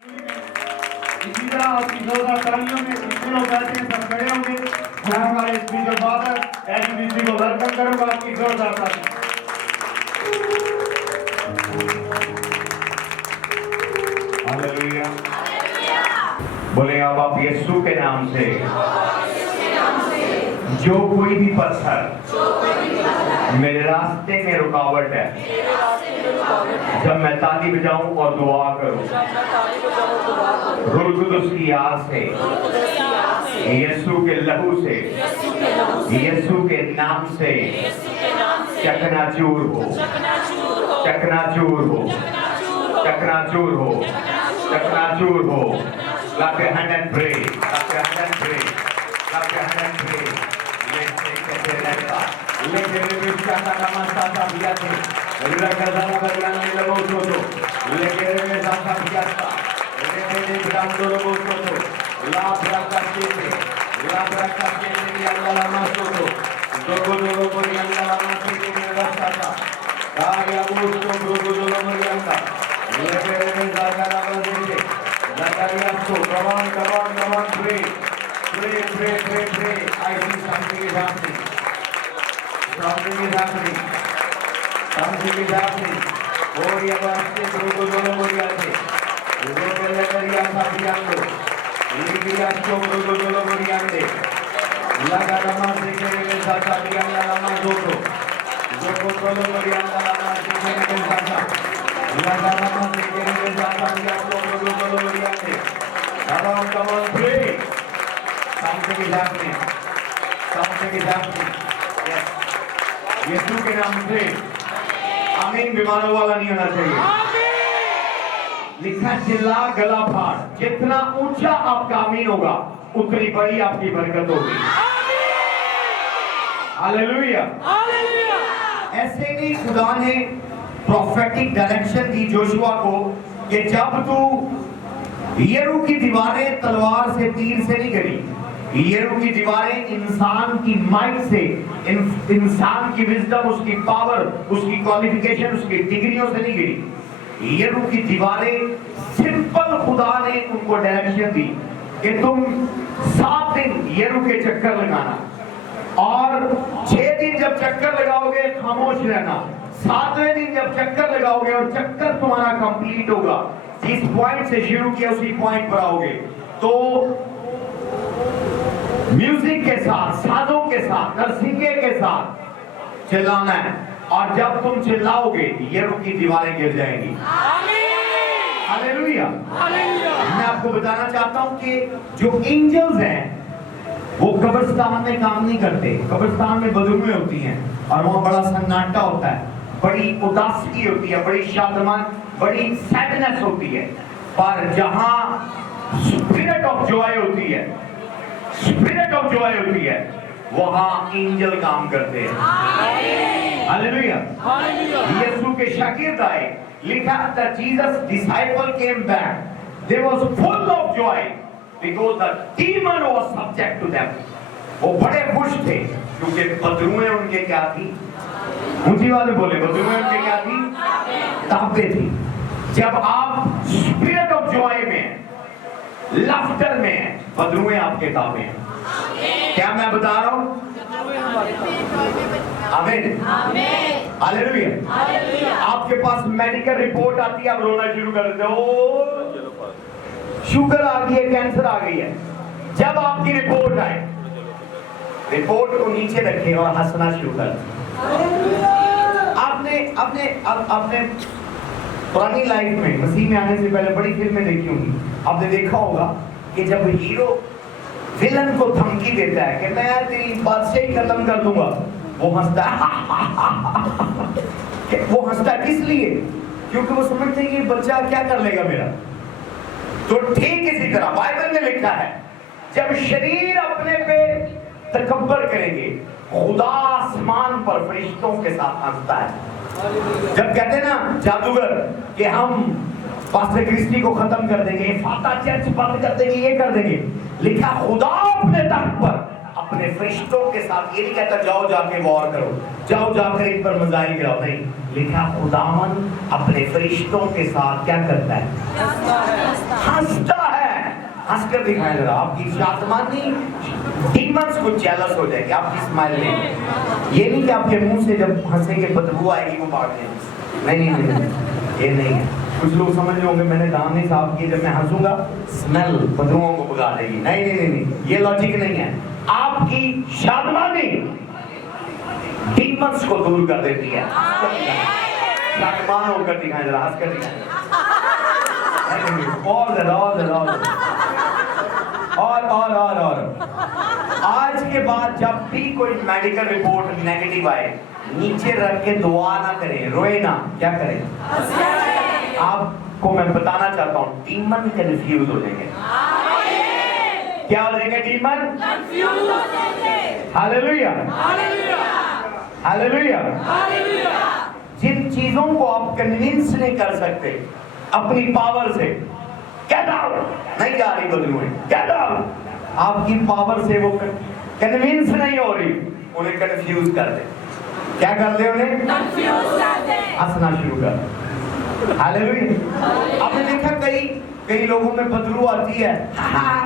इसी तरह आपकी जोरदार तालियों में जितने लोग बैठे हैं सब खड़े होंगे। मैं हमारे स्पीकर फादर एडमिनिस्ट्री को वेलकम करूंगा। आपकी जोरदार ताली। हालेलुया। बोले अब आप यीशु के नाम से जो कोई भी पत्थर मेरे रास्ते में रुकावट है, जब मैं ताली बजाऊं और दुआ करूं, रूह कुदुस की आग से, यीशु के लहू से, यीशु के नाम से चकनाचूर हो, चकनाचूर हो, चकनाचूर हो, चकनाचूर हो। Clap your hand and pray. Clap your hand and pray. Clap your hand and pray. Let's take a prayer like that. Let's get it with Shaka Namastata Vyate. Rakazana Bagana Labosoto. Let's get it with Shaka Vyata. Let's get it with Ramdolo Bosoto. La Prakashete. La Prakashete Yalla Lamasoto. Dogodolo Morianda Lamasete Navasata. Kaya Bosto Dogodolo Morianda. Let's get it with Shaka Namastata. So come on, pray. Pray. I see something is happening. Something is happening. Oria baste Dogodolo Moriate. Dogodolo Morianda Piando. Ligiasto Dogodolo Moriande. Laga Ramase Kere Sata Pianda Lamazoto. Dogodolo Morianda Lamase Kere Sata. Laga Ramase Kere Sata Piando Dogodolo Moriande. Come on, pray. Something is happening. Yes. यीशु के नाम से आमीन। बीमारों वाला नहीं होना चाहिए। लिखा चिल्ला गला फाड़। जितना ऊंचा आपका आमीन होगा उतनी बड़ी आपकी बरकत होगी। हालेलुया। ऐसे नहीं खुदा ने प्रोफेटिक डायरेक्शन दी जोशुआ को कि जब तू यरीहो की दीवारें तलवार से तीर से नहीं गिरी। यरीहो की दीवारें इंसान की माइंड से, इंसान की विजडम, उसकी पावर, उसकी क्वालिफिकेशन, उसकी डिग्रियों से नहीं गिरी। यरीहो की दीवारें सिंपल खुदा ने उनको डायरेक्शन दी कि तुम 7 दिन यरीहो के चक्कर लगाना और 6 दिन जब चक्कर लगाओगे खामोश रहना। 7वें दिन जब चक्कर लगाओगे और चक्कर तुम्हारा कंप्लीट होगा, जिस पॉइंट से शुरू किया उसी पॉइंट पर आओगे, तो म्यूजिक के साथ, साजों के साथ, नरसिंगे के साथ चिल्लाना है। और जब तुम चिल्लाओगे यरीहो की दीवारें गिर जाएंगी। हालेलुया। मैं आपको बताना चाहता हूं कि जो एंजल्स हैं वो कब्रिस्तान में काम नहीं करते। कब्रिस्तान में बदरूमें होती हैं और वहां बड़ा सन्नाटा होता है, बड़ी उदासी होती है, बड़ी शादमान, बड़ी सैडनेस होती है। पर जहां स्पिरिट ऑफ जॉय होती है, वहां एंजल काम करते हैं। हालेलुया। यीशु के शागिर्द आए। लिखा the Jesus disciple came back, they was full of joy because the demon was subject to them. वो बड़े खुश थे क्योंकि बदरूमें उनके क्या थी? ऊंची वाले बोले, बदरूमें उनके क्या थी? ताबे थी। जब आप स्पिरिट ऑफ जॉय में, लाफ्टर में, बदरूमें आपके ताबे हैं। क्या मैं बता रहा हूं? आमीन। हालेलुया। आपके पास मेडिकल रिपोर्ट आती है, आप रोना शुरू कर देते हो, शुगर आ गई है, कैंसर आ गई है। जब आपकी रिपोर्ट आए, रिपोर्ट को नीचे रखें और हंसना शुरू कर दें। आपने पुरानी लाइफ में, मसीह में आने से पहले बड़ी फिल्में देखी होंगी। आपने देखा होगा कि जब हीरो विलन को धमकी देता है कि मैं तेरी बादशाही खत्म कर दूंगा, वो हंसता है। वो हंसता किस लिए? क्योंकि वो समझते हैं कि बच्चा क्या कर लेगा मेरा। तो ठीक इसी तरह बाइबल में लिखा है, जब शरीर अपने पे तकब्बर करेंगे, खुदा आसमान पर फरिश्तों के साथ हंसता है। जब कहते हैं ना जादूगर कि हम पास्टर क्रिस्टी को खत्म कर देंगे, फाता चर्च बंद कर देंगे, ये कर देंगे, लिखा खुदा अपने तख्त पर अपने फरिश्तों के साथ, ये नहीं कहता जाओ जाके वॉर करो, जाओ जाकर इन पर मिसाइल गिराओ, नहीं, लिखा खुदावन अपने फरिश्तों के साथ क्या करता है? हंसता है, हंस कर दिखाएं जरा, आपकी शातमानी डीमंस को जेलस हो जाएगी आपकी स्माइल में। ये नहीं कि आपके मुंह से जब हंसेंगे बदबू आएगी वो भाग जाएगी, नहीं नहीं नहीं, ये नहीं है। कुछ लोग समझ रहे होंगे मैंने काम नहीं साफ किया, जब मैं हंसूंगा स्मेल बदबुओं को भगा देगी, नहीं नहीं नहीं, ये लॉजिक नहीं है। आपकी शातमानी डीमंस को दूर कर देती है। शातमान होकर दिखाएं जरा, हंस कर दिखाएं। और आज के बाद जब भी कोई मेडिकल रिपोर्ट नेगेटिव आए, नीचे रख के दुआ ना करें, रोए ना, क्या करें? आपको मैं बताना चाहता हूँ, डीमन कंफ्यूज हो जाएंगे। क्या हो जाएंगे? डीमन कंफ्यूज हो जाएंगे। Hallelujah, hallelujah. जिन चीजों को आप कन्विंस नहीं कर सकते अपनी पावर से, गेट आउट, नहीं जा रही बदलू में, गेट आउट, आपकी पावर से वो कन्विंस नहीं हो रही, उन्हें कंफ्यूज कर दे। क्या कर दे? उन्हें कंफ्यूज कर दे, हंसना शुरू कर दे। हालेलुया। आपने देखा कई लोगों में बदलू आती है,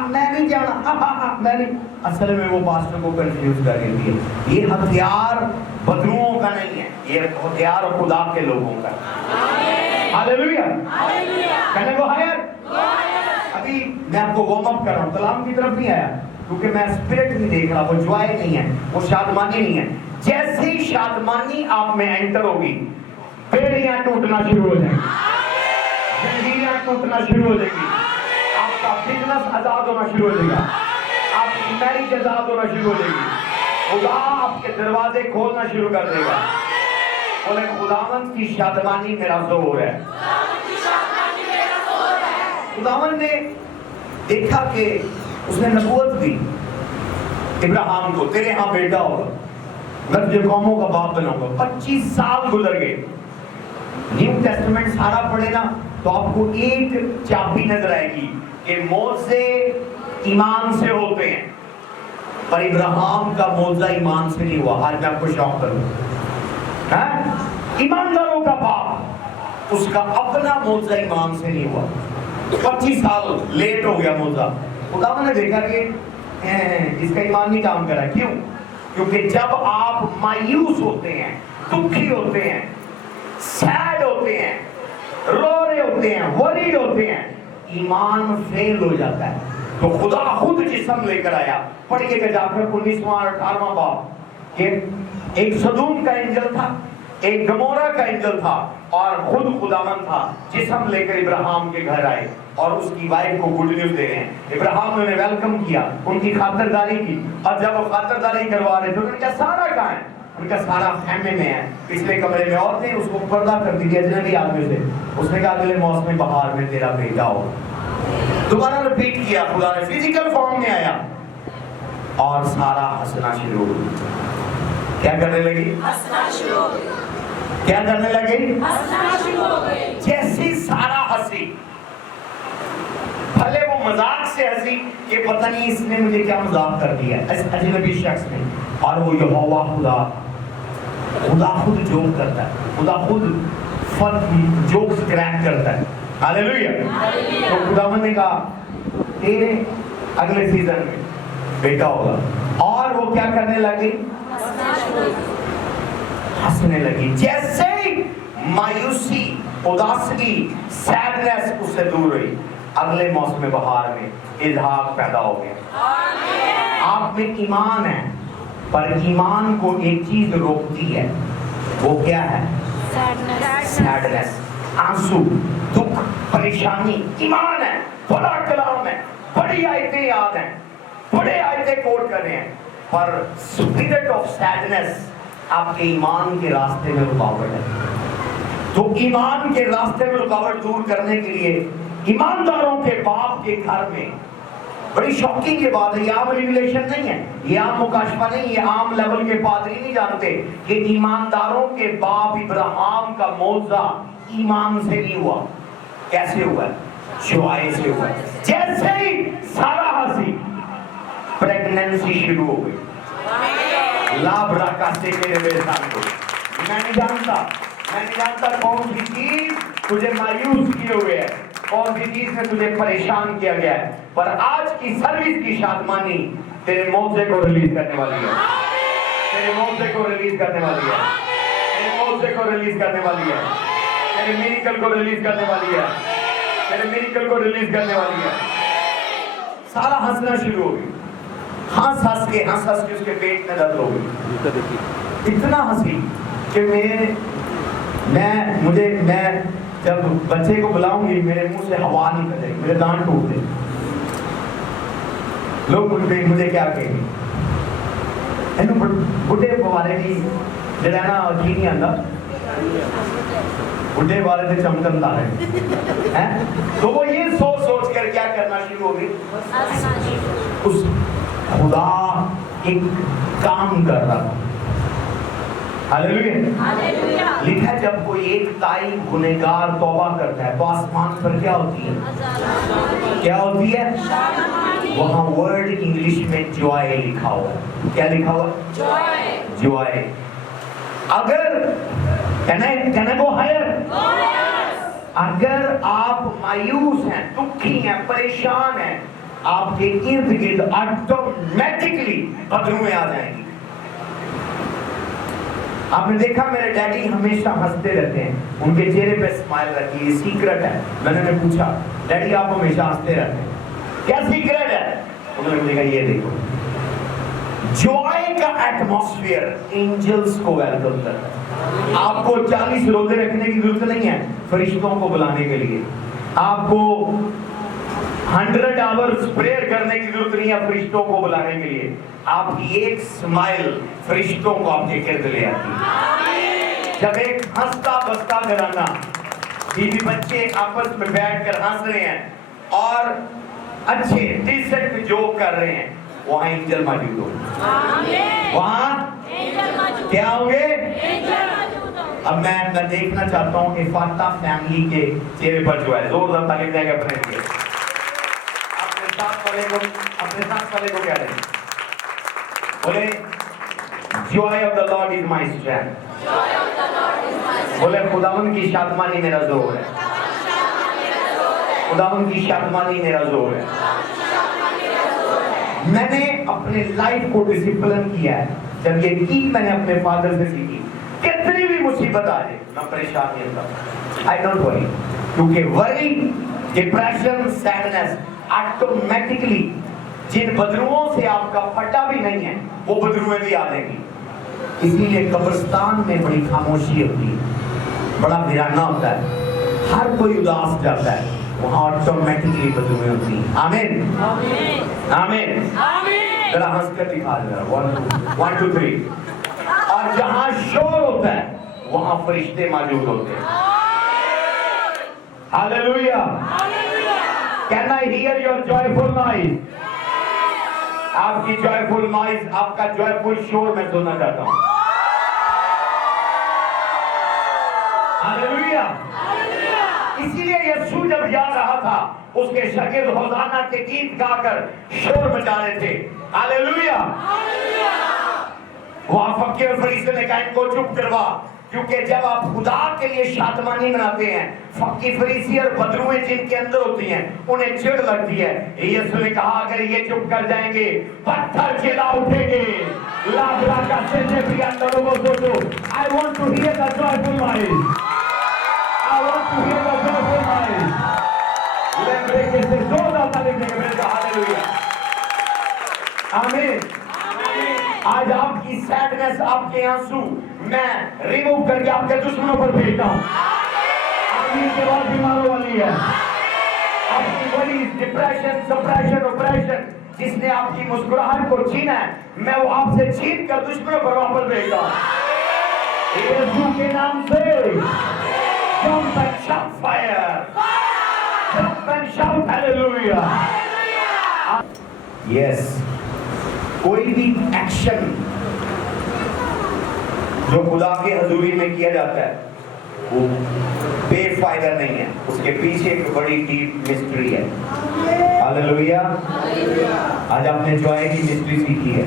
मैं नहीं जाना, मैं नहीं, असल में वो पास्टर को कंफ्यूज कर देती है। ये हथियार बदलुओं का नहीं है, ये हथियार खुदा के लोगों का। हालेलुया, कहने को हायर। अभी मैं आपको वार्म अप कर रहा हूँ, कलाम की तरफ नहीं आया क्योंकि मैं स्पिरिट नहीं देख रहा, वो जॉय नहीं है, वो शादमानी नहीं है। जैसे ही शादमानी आप में एंटर होगी, बेड़ियां टूटना शुरू हो जाएंगी, जंजीरें टूटना शुरू हो जाएगी, आपका बिजनेस आजाद होना शुरू हो जाएगा, आपकी मैरिज आजाद होना शुरू हो जाएगी, खुदा आपके दरवाजे खोलना शुरू कर देगा। बोले खुदावंद की शादमानी मेरा जोर है। खुदावंद ने देखा कि उसने नबूवत दी इब्राहिम को, तेरे यहाँ बेटा होगा, मैं तुझे कौमों का बाप बनाऊंगा। 25 साल गुजर गए। न्यू टेस्टामेंट सारा पढ़े ना तो आपको एक चाबी नजर आएगी कि मौजे ईमान से होते हैं, पर इब्राहिम का मौजा ईमान से नहीं हुआ। आज मैं आपको शौक करूं, ईमानदारों का बाप, उसका अपना मौजा ईमान से नहीं हुआ। 25 साल लेट हो गया मौजा। खुदा ने देखा कि इसका ईमान नहीं काम कर रहा। क्यों? क्योंकि जब आप मायूस होते हैं, दुखी होते हैं, सैड होते हैं, रो रहे होते हैं, वरीड होते हैं, ईमान फेल हो जाता है। तो खुदा खुद जिस्म लेकर आया। पढ़िएगा जाकर 19वां और 18वां बाब कि एक सदूम का एंजल था, एक गमोरा का एंजल था, और खुद खुदावन था जिस्म लेकर इब्राहिम के घर आए और उसकी वाइफ को गुड न्यूज दे रहे हैं। इब्राहिम ने वेलकम किया, उनकी खातिरदारी की, और जब वो खातिरदारी करवा रहे थे उनका सारा कहाँ है? उनका सारा खेमे में है, पिछले कमरे में, और ने उसको पर्दा कर दिया अजनबी आदमी से। उसने कहा अगले मौसम बहार में तेरा बेटा हो। दोबारा रिपीट किया, खुदा ने फिजिकल फॉर्म में आया और सारा हंसना शुरू हो गई। क्या करने लगी? हंसना शुरू हो गई। क्या करने लगे? हंसना शुरू हो गई। जैसी सारा हंसी, भले वो मजाक से हंसी कि पता नहीं इसने मुझे क्या मजाक कर दिया, अजनबी शख्स ने, और वो यहोवा खुदा खुद जोक करता है, खुदा खुद जोक्स क्रैक करता है। हालेलुया। तो खुदावन ने कहा तेरे अगले सीजन में बेटा होगा, और वो क्या करने लगी? हंसने लगी। जैसे ही मायूसी, उदासी, सैडनेस उससे दूर हुई, अगले मौसम बहार में इजहाक पैदा हो गया। आप में ईमान है, पर ईमान को एक चीज रोकती है, वो क्या है? सैडनेस, आंसू, दुख, परेशानी। ईमान है, बड़ा कलाम है, बड़ी आयतें याद हैं, बड़े आयतें कोट कर रहे हैं, पर स्पिरिट ऑफ सैडनेस आपके ईमान के रास्ते में रुकावट है। तो ईमान के रास्ते में रुकावट दूर करने के लिए ईमानदारों के बाप के घर में, बड़ी शॉकिंग की बात है, ये आम रिविलेशन नहीं है, ये आम मुकाशफा नहीं, ये आम लेवल के पादरी नहीं जानते कि ईमानदारों के बाप इब्राहिम का मौजा ईमान से नहीं हुआ। कैसे हुआ? शुआए से हुआ। जैसे ही सारा हंसी, प्रेगनेंसी शुरू हो गई। लाभ राकास्ते के लिए मैं नहीं जानता कौन सी चीज तुझे मायूस किए हुए है, کون سی چیز میں تجھے پریشان کیا گیا ہے، پر آج کی سروس کی شادمانی تیرے موضوع کو ریلیز کرنے والی ہے، تیرے موضوع کو ریلیز کرنے والی ہے، تیرے موضوع کو ریلیز کرنے والی ہے، تیرے میریکل کو ریلیز کرنے والی ہے، تیرے میریکل کو ریلیز کرنے والی ہے۔ سارا ہنسنا شروع ہو گئی، ہنس کے اس کے پیٹ میں درد ہو گئی، اتنا ہنسی کہ میں جب بچے کو بلاؤں گی میرے منہ سے ہوا نہیں کرے، میرے دانت ٹوٹ دے، لوگ مجھے کیا کہیں گے؟ بڑھے بارے کی جڑا نا جی نہیں آتا، بڑھے بارے سے چمکن تارے ہیں، تو وہ یہ سوچ کر کیا کرنا شروع ہوگی، اس خدا ایک کام کر رہا تھا۔ ہاللیلویا۔ لکھا ہے جب کوئی ایک تائی گنہگار توبہ کرتا ہے تو آسمان پر کیا ہوتی ہے؟ کیا ہوتی ہے؟ وہاں ورڈ انگلش میں جوائے لکھا ہوا ہے۔ کیا لکھا ہوا ہے؟ جوائے۔ اگر اگر آپ مایوس ہیں، دکھی ہیں، پریشان ہیں، آپ کے ارد گرد آٹومیٹکلی بدرویں آ جائیں گی۔ آپ نے دیکھا میرے ڈیڈی ہمیشہ ہنستے رہتے ہیں، ان کے چہرے پہ اسمائل رہتی ہے، یہ سیکرٹ ہے۔ میں نے پوچھا ڈیڈی آپ ہمیشہ ہنستے رہتے ہیں، کیا سیکرٹ ہے؟ انہوں نے مجھے کہا یہ دیکھو، جوائے کا ایٹماسفیئر اینجلز کو ویلکم کرتا ہے۔ آپ کو 40 روزے رکھنے کی ضرورت نہیں ہے فرشتوں کو بلانے کے لیے، آپ کو 100 آورز پریئر کرنے کی ضرورت نہیں ہے فرشتوں کو بلانے کے لیے، آپ کی ایک اسمائل فرشتوں کو آپ کے گرد لے آتی ہے۔ جب ایک ہنستا بستا گھرانہ، بیوی بچے آپس میں بیٹھ کر ہنس رہے ہیں اور اچھے ڈیسنٹ جوک کر رہے ہیں، وہاں انجل موجود ہو، وہاں کیا ہوں گے؟ اب میں دیکھنا چاہتا ہوں افاتہ فیملی کے چہرے پر جو ہے زوردار تعلیم دیں گے اپنے لیے، اپنے ساتھ والے کو کیا دیں؟ بولے joy of the Lord is my strength۔ بولے خداوند کی شادمانی میرا زور ہے، خداوند کی شادمانی میرا زور ہے۔ میں نے اپنے لائف کو ڈسپلن کیا ہے، جب یہ کی میں نے اپنے فادر سے سیکھی، کتنی بھی مصیبت آ جائے میں پریشان نہیں ہوتا، I don't worry، کیونکہ worry، depression، sadness آٹومیٹکلی جن بدروؤں سے آپ کا پٹا بھی نہیں ہے وہ بدرویں بھی آ جائیں گی۔ اسی لیے قبرستان میں بڑی خاموشی ہوتی ہے، بڑا ویرانہ ہوتا ہے، ہر کوئی اداس جاتا ہے، وہاں آٹومیٹکلی بدرویں ہوتی ہیں۔ آمین آمین آمین۔ ذرا ہنس کر دکھا دے، 1 2 3۔ اور جہاں شور ہوتا ہے وہاں فرشتے موجود ہوتے ہیں۔ ہاللیلویا۔ Can I hear your joyful noise؟ آپ کی joyful noise، آپ کا joyful شور میں سننا چاہتا ہوں۔ ہاللیلویا۔ اسی لیے یسوع جب جا رہا تھا اس کے شاگرد ہوزانا کے گیت گا کر شور مچا رہے تھے۔ ہاللیلویا۔ وہاں فقیر فریسی نے کہا ان کو چپ کروا، کیونکہ جب آپ خدا کے لیے شادمانی مناتے ہیں، فقیر فریسی اور بدرویں جن کے اندر ہوتی ہیں انہیں چڑ لگتی ہے۔ یسوع نے کہا اگر یہ چپ کر جائیں گے پتھر چلا اٹھیں گے۔ لابرا کا سینے بھی اندر وہ سوچو، I want to hear the joyful noise۔ I want to hear the joyful noise۔ لیبرے کے سے زوردار تعلیم دیں گے میرے کہا ہاللیلویا۔ آمین۔ آج آپ کی سیڈنس، آپ کے آنسو میں ریموو کر کے آپ کے دشمنوں پر بھیجتا ہوں۔ آمین کے بعد بیماروں والی ہے، آپ کی بڑی ڈپریشن، سپریشن، اپریشن جس نے آپ کی مسکراہٹ کو چھینا ہے، میں وہ آپ سے چھین کر دشمنوں پر واپس بھیجتا ہوں یسوع کے نام سے۔ Jump and shout fire, jump and shout hallelujah. Yes, کوئی بھی ایکشن جو خدا کی حضوری میں کیا جاتا ہے وہ بے فائدہ نہیں ہے، اس کے پیچھے ایک بڑی ڈیپ مسٹری ہے۔ ہاللیلویا۔ آج آپ نے جوائے کی مسٹری سیکھی ہے۔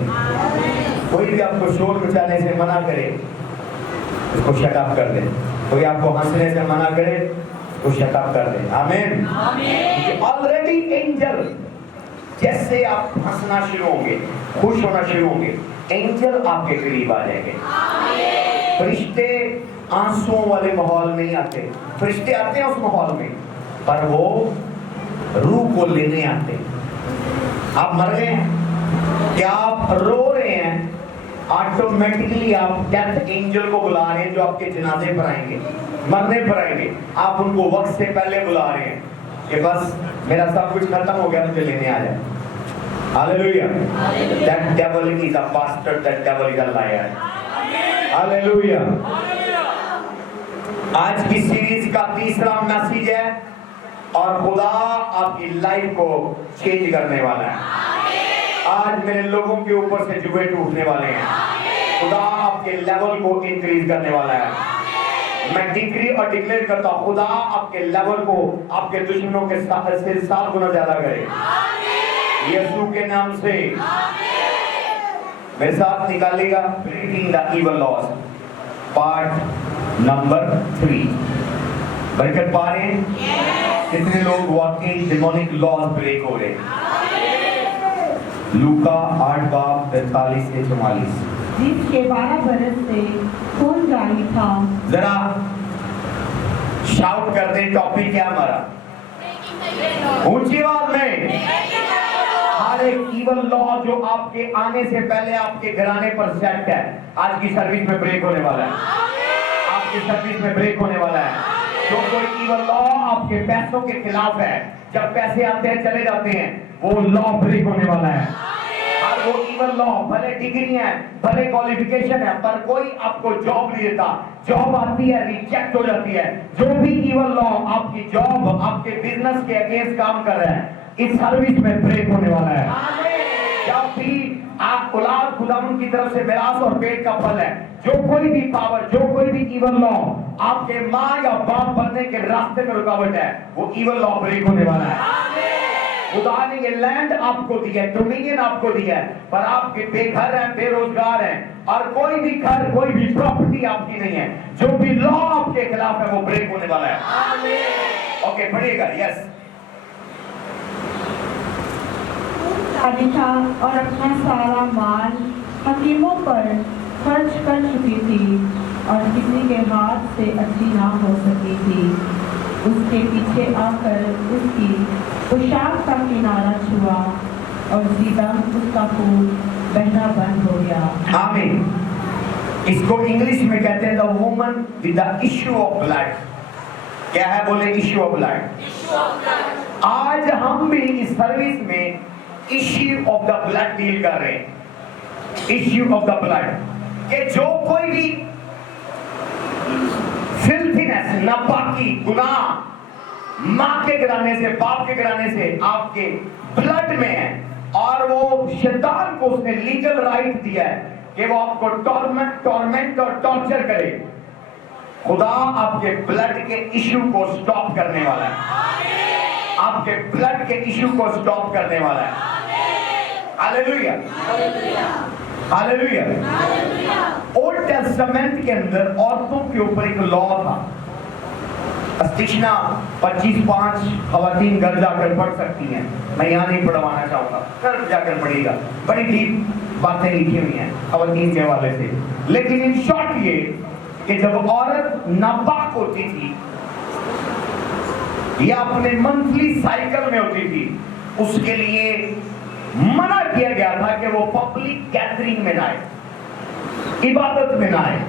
کوئی بھی آپ کو شور مچانے سے منع کرے اس کو شٹ اپ کر دیں، کوئی آپ کو ہنسنے سے منع کرے کو شٹ اپ کر دیں. آمین. آلریڈی اینجل جیسے آپ ہنسنا شروع ہوں گے, خوش ہونا شروع ہوں گے, اینجل آپ کے قریب آ جائیں گے. فرشتے آنسوں والے ماحول نہیں آتے, فرشتے آتے ہیں اس ماحول میں, پر وہ روح کو لینے آتے. آپ مر گئے ہیں, کیا آپ رو رہے ہیں, آٹومیٹکلی آپ ڈیتھ اینجل کو بلا رہے ہیں جو آپ کے جنازے پر آئیں گے, مرنے پر آئیں گے. آپ ان کو وقت سے پہلے بلا رہے ہیں کہ بس میرا سب کچھ ختم ہو گیا, مجھے لینے آ جائے. Hallelujah. That devil is a bastard, that devil is a liar. Hallelujah. آج کی سیریز کا تیسرا میسیج ہے اور خدا آپ کی لائف کو چینج کرنے والا ہے. آج میرے لوگوں کے اوپر سے جوئے ٹوٹنے والے ہیں. خدا آپ کے لیول کو انکریز کرنے والا ہے. میں ڈگری اور ڈکلیئر کرتا ہوں, خدا آپ کے لیول کو آپ کے دشمنوں کے سے 7 گنا زیادہ کرے یسوع کے نام سے. میرے ساتھ نکالیے گا breaking the evil laws part number 3. برکت پا رہے ہیں کتنے لوگ واقعی ڈیمونک لاز بریک ہو رہے ہیں؟ لوکا 8 باب 43 سے 44. جس کے 12 برس سے خون جاری تھا. ذرا شاؤٹ کر دیں, ٹاپک کیا ہمارا؟ اونچی آواز میں. ہر ایک ایول لا جو آپ کے آنے سے پہلے آپ کے گھرانے پر سیٹ ہے, آج کی سروس میں بریک ہونے والا ہے. آپ کی سروس میں بریک ہونے والا ہے. جو کوئی ایول لا آپ کے پیسوں کے خلاف ہے, جب پیسے آتے ہیں چلے جاتے ہیں, وہ لا بریک ہونے والا ہے. وہ ایون لا بھلے ڈگری ہیں, بھلے کوالیفیکیشن ہے, پر کوئی آپ کو جاب نہیں دیتا. جاب آتی ہے ریجیکٹ ہو جاتی ہے. جو بھی ایون لا آپ کی جاب, آپ کے بزنس کے اگینسٹ کام کر رہے ہیں, اس سروس میں بریک ہونے والا ہے. جب بھی آپ اولاد خداوند کی طرف سے میراث اور پیٹ کا پھل ہے, جو کوئی بھی پاور, جو کوئی بھی ایون لا آپ کے ماں یا باپ بننے کے راستے میں رکاوٹ ہے, وہ ایون لا بریک ہونے والا ہے. خدا نے یہ لینڈ آپ کو دی ہے, ڈومینین آپ کو دی ہے, پر آپ کے بے گھر ہیں, بے روزگار ہیں, اور کوئی بھی گھر, کوئی بھی پراپرٹی آپ کی نہیں ہے. جو بھی لا آپ کے خلاف ہے وہ بریک ہونے والا ہے. اوکے, پڑھیے گا. یس. تھا اور اپنا سارا مال حکیموں پر خرچ کر چکی تھی اور کسی کے ہاتھ سے اچھی نہ ہو سکی تھی. اس کے پیچھے آ کر اس کی پوشاک کا کنارہ چھوا اور سیدھا اس کا خون بہنا بند ہو گیا. آمین. اس کو انگلش میں کہتے ہیں the woman with the issue of blood. کیا ہے بولے؟ issue of blood. آج ہم بھی اس سروس میں issue of the blood deal کر رہے ہیں. issue of the blood کہ جو کوئی بھی filthiness, ناپاکی, گناہ ماں کے گھرانے سے, باپ کے گھرانے سے آپ کے بلڈ میں ہے, اور وہ شیطان کو اس نے لیگل رائٹ دیا ہے کہ وہ آپ کو ٹورمنٹ اور ٹارچر کرے. خدا آپ کے بلڈ کے ایشو کو سٹاپ کرنے والا ہے. آپ کے بلڈ کے ایشو کو سٹاپ کرنے والا ہے. ہاللیلویا, ہاللیلویا. اولڈ ٹیسٹمنٹ کے اندر عورتوں کے اوپر ایک لا تھا. استشنا 25:5 خواتین گھر جا کر پڑھ سکتی ہیں, میں یہاں نہیں پڑھوانا چاہوں گا, گھر جا کر پڑھے گا. بڑی ڈیپ باتیں لکھی ہوئی ہیں خواتین کے حوالے سے, لیکن ان شارٹ یہ کہ جب عورت ناپاک ہوتی تھی یا اپنے منتھلی سائیکل میں ہوتی تھی, اس کے لیے منع کیا گیا تھا کہ وہ پبلک گیدرنگ میں نہ آئے, عبادت میں نہ آئے.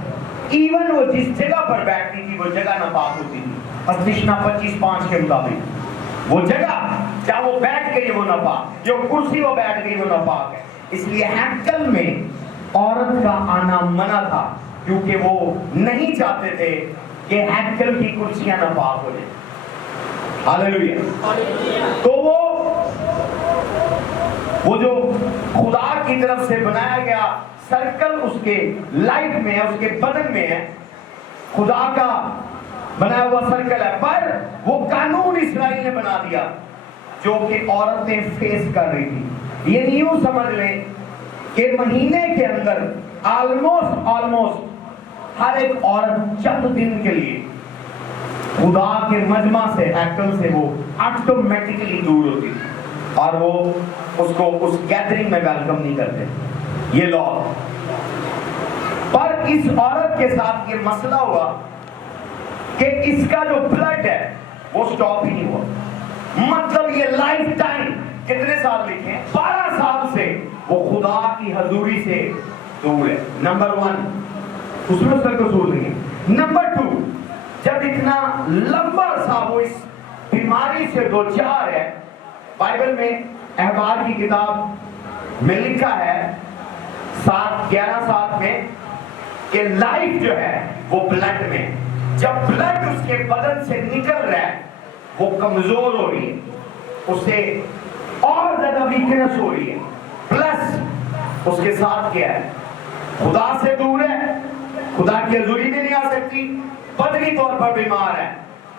ایون وہ جس جگہ پر بیٹھتی تھی وہ جگہ ناپاک ہوتی تھی. استشنا 25:5 کے مطابق وہ جگہ جہاں وہ بیٹھ گئی وہ ناپاک, جو کرسی وہ بیٹھ گئی وہ ناپاک ہے. اس لیے ہیکل میں عورت کا آنا منع تھا, کیونکہ وہ نہیں چاہتے تھے کہ ہیکل کی کرسیاں ناپاک ہو جائیں. ہاللیلویا. تو وہ جو خدا کی طرف سے بنایا گیا سرکل اس کے لائف میں ہے, اس کے بدن میں ہے, خدا کا بنایا ہوا سرکل ہے, پر وہ قانون اسرائیل نے بنا دیا جو کہ عورتیں فیس کر رہی تھی. یہ یوں سمجھ لیں کہ مہینے کے اندر آلموسٹ ہر ایک عورت چند دن کے لیے خدا کے مجمع سے ہیکل سے وہ آٹومیٹکلی دور ہوتی اور وہ اس کو اس گیدرنگ میں ویلکم نہیں کرتے. یہ لا. پر اس عورت کے ساتھ یہ مسئلہ ہوا کہ اس کا جو بلڈ ہے وہ سٹاپ ہی نہیں ہوا. مطلب یہ لائف ٹائم کتنے سال لکھے ہیں؟ 12 سال سے وہ خدا کی حضوری سے دور ہے. نمبر 1 اس میں اس کا قصور نہیں ہے. نمبر 2 جب اتنا لمبا عرصہ وہ اس بیماری سے دوچار ہے، بائبل میں احبار کی کتاب میں لکھا ہے 7:11 میں کہ لائف جو ہے وہ بلڈ میں. جب بلڈ اس کے بدن سے نکل رہا ہے وہ کمزور ہو رہی ہے، اسے اور زیادہ ویکنس ہو رہی ہے. پلس اس کے ساتھ کیا ہے؟ خدا سے دور ہے، خدا کی حضوری میں نہیں آ سکتی، بدنی طور پر بیمار ہے.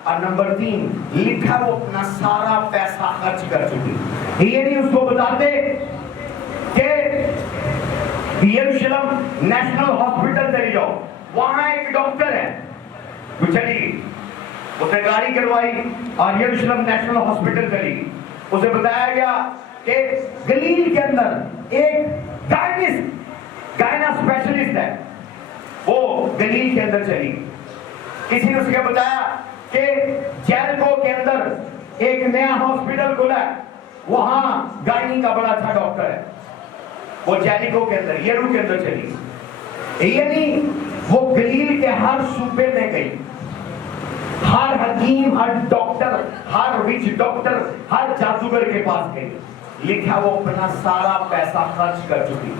اور نمبر 3 لکھا وہ اپنا سارا پیسہ خرچ کر چکی. یہ نہیں اس کو بتاتے کہ یروشلم نیشنل ہاسپٹل چلی جاؤ، وہاں ایک ڈاکٹر ہے. وہ چلی، اس نے گاڑی کروائی اور یروشلم نیشنل ہاسپٹل چلی. اسے بتایا گیا کہ گلیل کے اندر ایک گائنا اسپیشلسٹ ہے، وہ گلیل کے اندر چلی. کسی نے اسے بتایا کہ جیریکو کے اندر ایک نیا ہاسپٹل کھلا ہے، وہاں گائنی کا بڑا اچھا ڈاکٹر ہے. وہ جیریکو کے اندر، یرو کے اندر چلی. یعنی وہ گلیل کے ہر صوبے میں گئی، ہر حکیم، ہر ڈاکٹر، ہر وچ ڈاکٹر، ہر جادوگر کے پاس گئی. لکھا وہ اپنا سارا پیسہ خرچ کر چکی.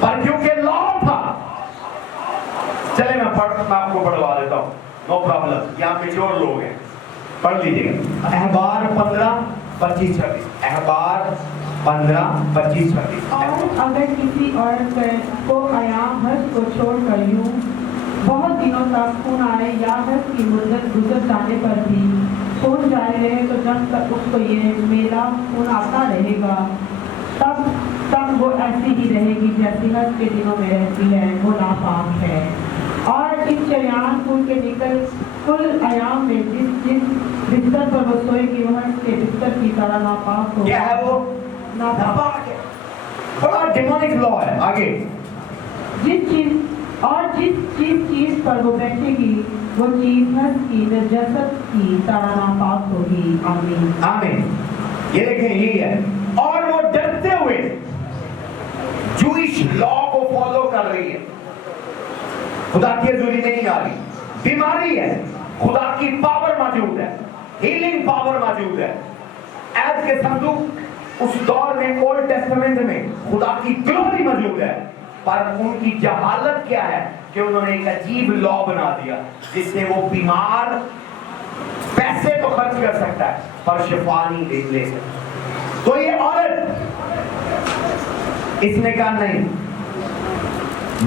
پر کیونکہ لا تھا، چلے میں آپ کو پڑھوا دیتا ہوں، نو پرابلم. یہاں میچور لوگ ہیں، پڑھ لیجیے گا. احبار 15:25-26. احبار 15:25-26. اور اگر کسی عورت کو ایام حج کو چھوڑ کر یوں بہت دنوں تک خون آئے یا حج کی مدت گزر جانے پر بھی خون جاری رہے تو جب تک اس کو یہ میلا خون آتا رہے گا تب وہ ایسی ہی رہے گی جیسی حج کے دنوں میں رہتی ہے، وہ ناپاک ہے. اور اس شریان خون کے نکل کل ایام میں جس بستر پر وہ سوئے گی وہ حج کے بستر کی طرح ناپاک ہوگا. کیا ہے وہ؟ ناپاک ہے. بڑا ڈیمونک لا ہے. آگے جس چیز پر وہ بیٹھے گی وہ چیز حج کی نجاست کی طرح ناپاک ہوگی. آمین آمین. یہ دیکھیں یہی ہے. اور وہ ڈرتے ہوئے جوئش لا کو فالو کر رہی ہے، خدا کی حضوری میں نہیں آ رہی. بیماری ہے، خدا کی پاور موجود ہے، ہیلنگ پاور موجود ہے. عہد کے صندوق اس دور میں اولڈ ٹیسٹمنٹ میں خدا کی گلوری موجود ہے. پر ان کی جہالت کیا ہے کہ انہوں نے ایک عجیب لا بنا دیا جس سے وہ بیمار پیسے تو خرچ کر سکتا ہے پر شفا نہیں لے سکتا. تو یہ عورت، اس نے کہا نہیں،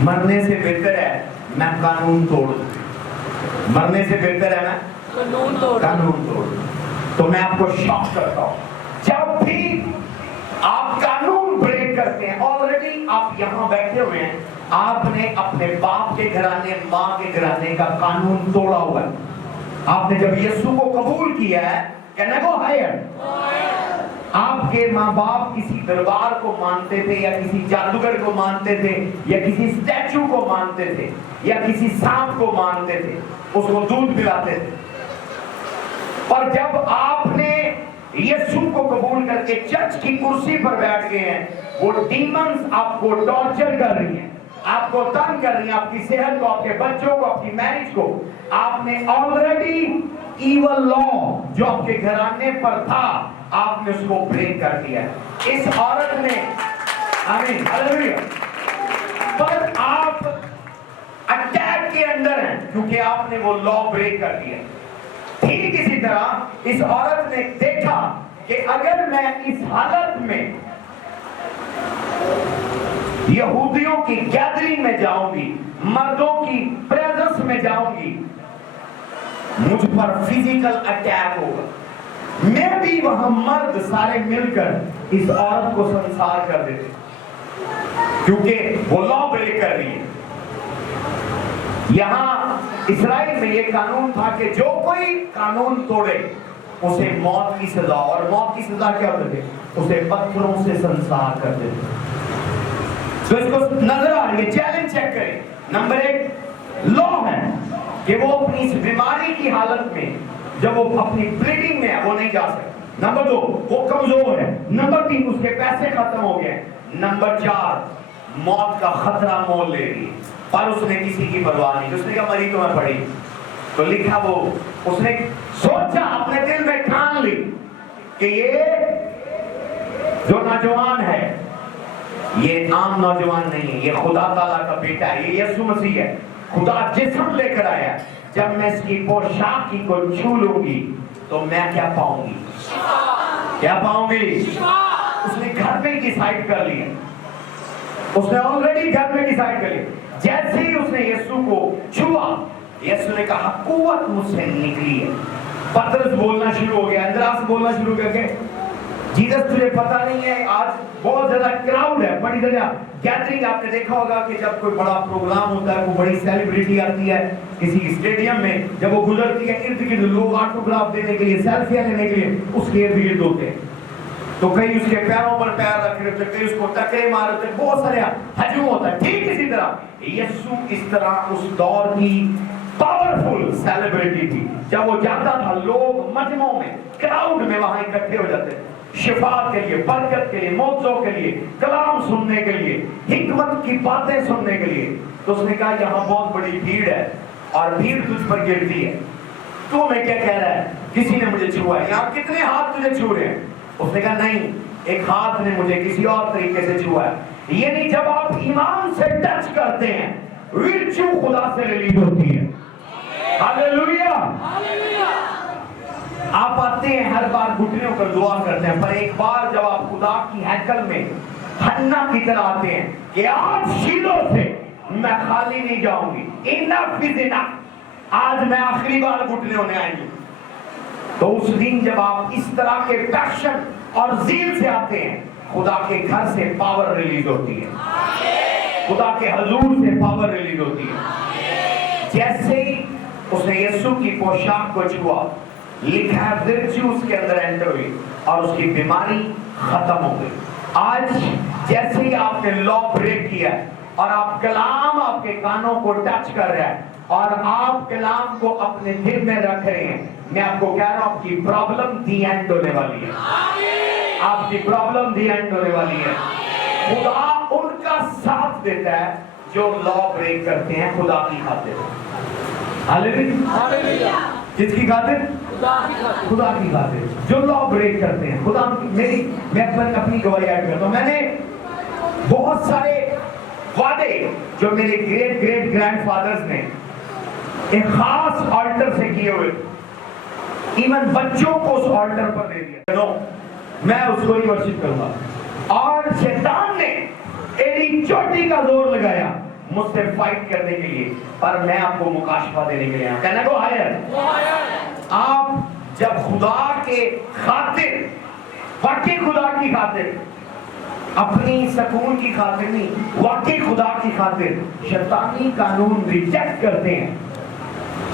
مرنے سے بہتر ہے میں قانون توڑ دوں. مرنے سے بہتر ہے میں قانون توڑ دوں. تو میں آپ کو شاک کرتا ہوں، جب بھی آپ قانون بریک کرتے ہیں، آلریڈی آپ یہاں بیٹھے ہوئے ہیں، آپ نے اپنے باپ کے گھرانے، ماں کے گھرانے کا قانون توڑا ہوا ہے. آپ نے جب یسوع کو قبول کیا ہے کہ نگو ہائر، آپ کے ماں باپ کسی دربار کو مانتے تھے یا کسی جادوگر کو مانتے تھے یا کسی سٹیچو کو مانتے تھے یا کسی سانپ کو مانتے تھے، اس کو دودھ پلاتے تھے. پر جب آپ نے یسوع کو قبول کر کے چرچ کی کرسی پر بیٹھ گئے ہیں، وہ ڈیمنز آپ کو ٹارچر کر رہی ہیں، آپ کو تنگ کر رہی ہیں، آپ کی صحت کو، آپ کے بچوں کو، آپ کی میرج کو. آپ نے آلریڈی ایول لا جو آپ کے گھرانے پر تھا، آپ نے اس کو بریک کر دیا. اس عورت نے، آمین ہاللیلویا، پر آپ اٹیک کے اندر ہیں کیونکہ آپ نے وہ لا بریک کر دیا. ٹھیک اسی طرح اس عورت نے دیکھا کہ اگر میں اس حالت میں یہودیوں کی گیدرنگ میں جاؤں گی، مردوں کی پریزنس میں جاؤں گی، مجھ پر فزیکل اٹیک ہوگا. میں بھی وہاں مرد سارے مل کر اس عورت کو سنسار کر دیتے کیونکہ وہ لا بریک کر رہی ہے. یہاں इसराइल में ये कानून था कि जो कोई कानून तोड़े उसे मौत की सजा, और मौत की सजा क्या होती थी? उसे पत्थरों से संसार करते थे। तो इसको नजर आ रही है, चैलेंज चेक करें। नंबर 1 लॉ है कि वो अपनी इस बीमारी की हालत में जब वो अपनी ब्लीडिंग में है वो नहीं जा सकता। नंबर 2 वो कमजोर है। नंबर 3 उसके पैसे खत्म हो गए। नंबर 4 मौत का खतरा मोल ले रही है, पर उसने किसी की परवाह नहीं। उसने कहा मरी तो मैं पड़ी, तो लिखा वो उसने सोचा, अपने दिल में ठान ली कि ये जो नौजवान है ये आम नौजवान नहीं है, ये खुदा ताला का बेटा है, ये यीशु मसीह है। खुदा जिस्म लेकर आया, जब मैं इसकी पोशाक की को छू लूंगी तो मैं क्या पाऊंगी? क्या पाऊंगी? उसने घर में डिसाइड कर लिया, उसने ऑलरेडी घर में डिसाइड कर लिया। जैसे ही उसने यीशु को छुआ, यीशु ने कहा कुव्वत मुझसे निकली है। पतरस बोलना शुरू हो गया, अंद्रयास बोलना शुरू करके, जीसस तुझे पता नहीं है आज बहुत ज्यादा क्राउड है, बड़ी ज्यादा गैदरिंग। आपने देखा होगा कि जब कोई बड़ा प्रोग्राम होता है, कोई बड़ी सेलिब्रिटी आती है किसी स्टेडियम में, जब वो गुजरती है इर्द गिर्द लोग ऑटोग्राफ देने के लिए, सेल्फियां लेने के लिए उसके इर्द गिर्द होते हैं। तो कई उसके पैरों पर पैर रख रहे होते, कई उसको टकरे मार रहे होते, बहुत सारे हजूम होता है। ठीक इसी तरह यीशु इस तरह उस दौर की पावरफुल सेलिब्रिटी थी। जब वो जाता था लोग मजमों में, क्राउड में वहां इकट्ठे हो जाते थे, शिफा के लिए, बरकत के लिए, मौजों के लिए, कलाम सुनने के लिए, हिकमत की बातें सुनने के लिए। तो उसने कहा यहाँ बहुत बड़ी भीड़ है और भीड़ तुझ पर गिरती है, तो मैं क्या कह रहा है? किसी ने मुझे छुआ है, यहाँ कितने हाथ तुझे छू रहे हैं? उसने कहा नहीं, एक हाथ ने मुझे किसी और तरीके से छुआ है। ये नहीं, जब आप ईमान से टच करते हैं विर्च्यू खुदा से रिलीज होती है। हालेलुया। आप आते हैं हर बार घुटने होकर दुआ करते हैं, पर एक बार जब आप खुदा की हैकल में हन्ना की तरह आते हैं कि आज शीलो से मैं खाली नहीं जाऊंगी, इनफ इज इनफ, आज मैं आखिरी बार घुटने होने आएंगे, तो उस दिन जब आप इस तरह के पैशन और ज़ील से आते हैं, खुदा के घर से पावर रिलीज होती है, खुदा के हजूर से पावर रिलीज होती है। जैसे ही उसने यीशु की पोशाक को छुआ, लिखा है विर्च्यू उसके अंदर एंटर हुई और उसकी बीमारी खत्म हो गई। आज जैसे ही आपने लॉ ब्रेक किया और आप कलाम आपके कानों को टच कर रहे हैं और आप कलाम को अपने दिल में रख रहे हैं, मैं आपको कह रहा हूं आपकी प्रॉब्लम दी एंड होने वाली है। आपकी प्रॉब्लम दी एंड होने वाली है। खुदा उनका साथ देता है जो लॉ ब्रेक करते हैं खुदा की खातिर। हालेलुया। किसकी खातिर? खुदा की खातिर। जो लॉ ब्रेक करते हैं, खुदा मैं अपनी गवाही ऐड करता हूं। मैंने बहुत सारे वादे जो मेरे ग्रेट ग्रेट ग्रैंडफादर्स ने एक खास ऑल्टर से किए हुए, इवन बच्चों को उस ऑल्टर पर दे दिया, नो मैं उसको ही वर्शिप करूंगा। और शैतान ने एड़ी चोटी का जोर लगाया मुझसे फाइट करने के लिए, पर मैं आपको मुकाशफा देने के लिए आया। कहना को हायर। आप जब खुदा के खातिर, वाकई खुदा की खातिर, अपनी सुकून की खातिर नहीं, वाकई खुदा की खातिर शैतानी कानून रिजेक्ट करते हैं,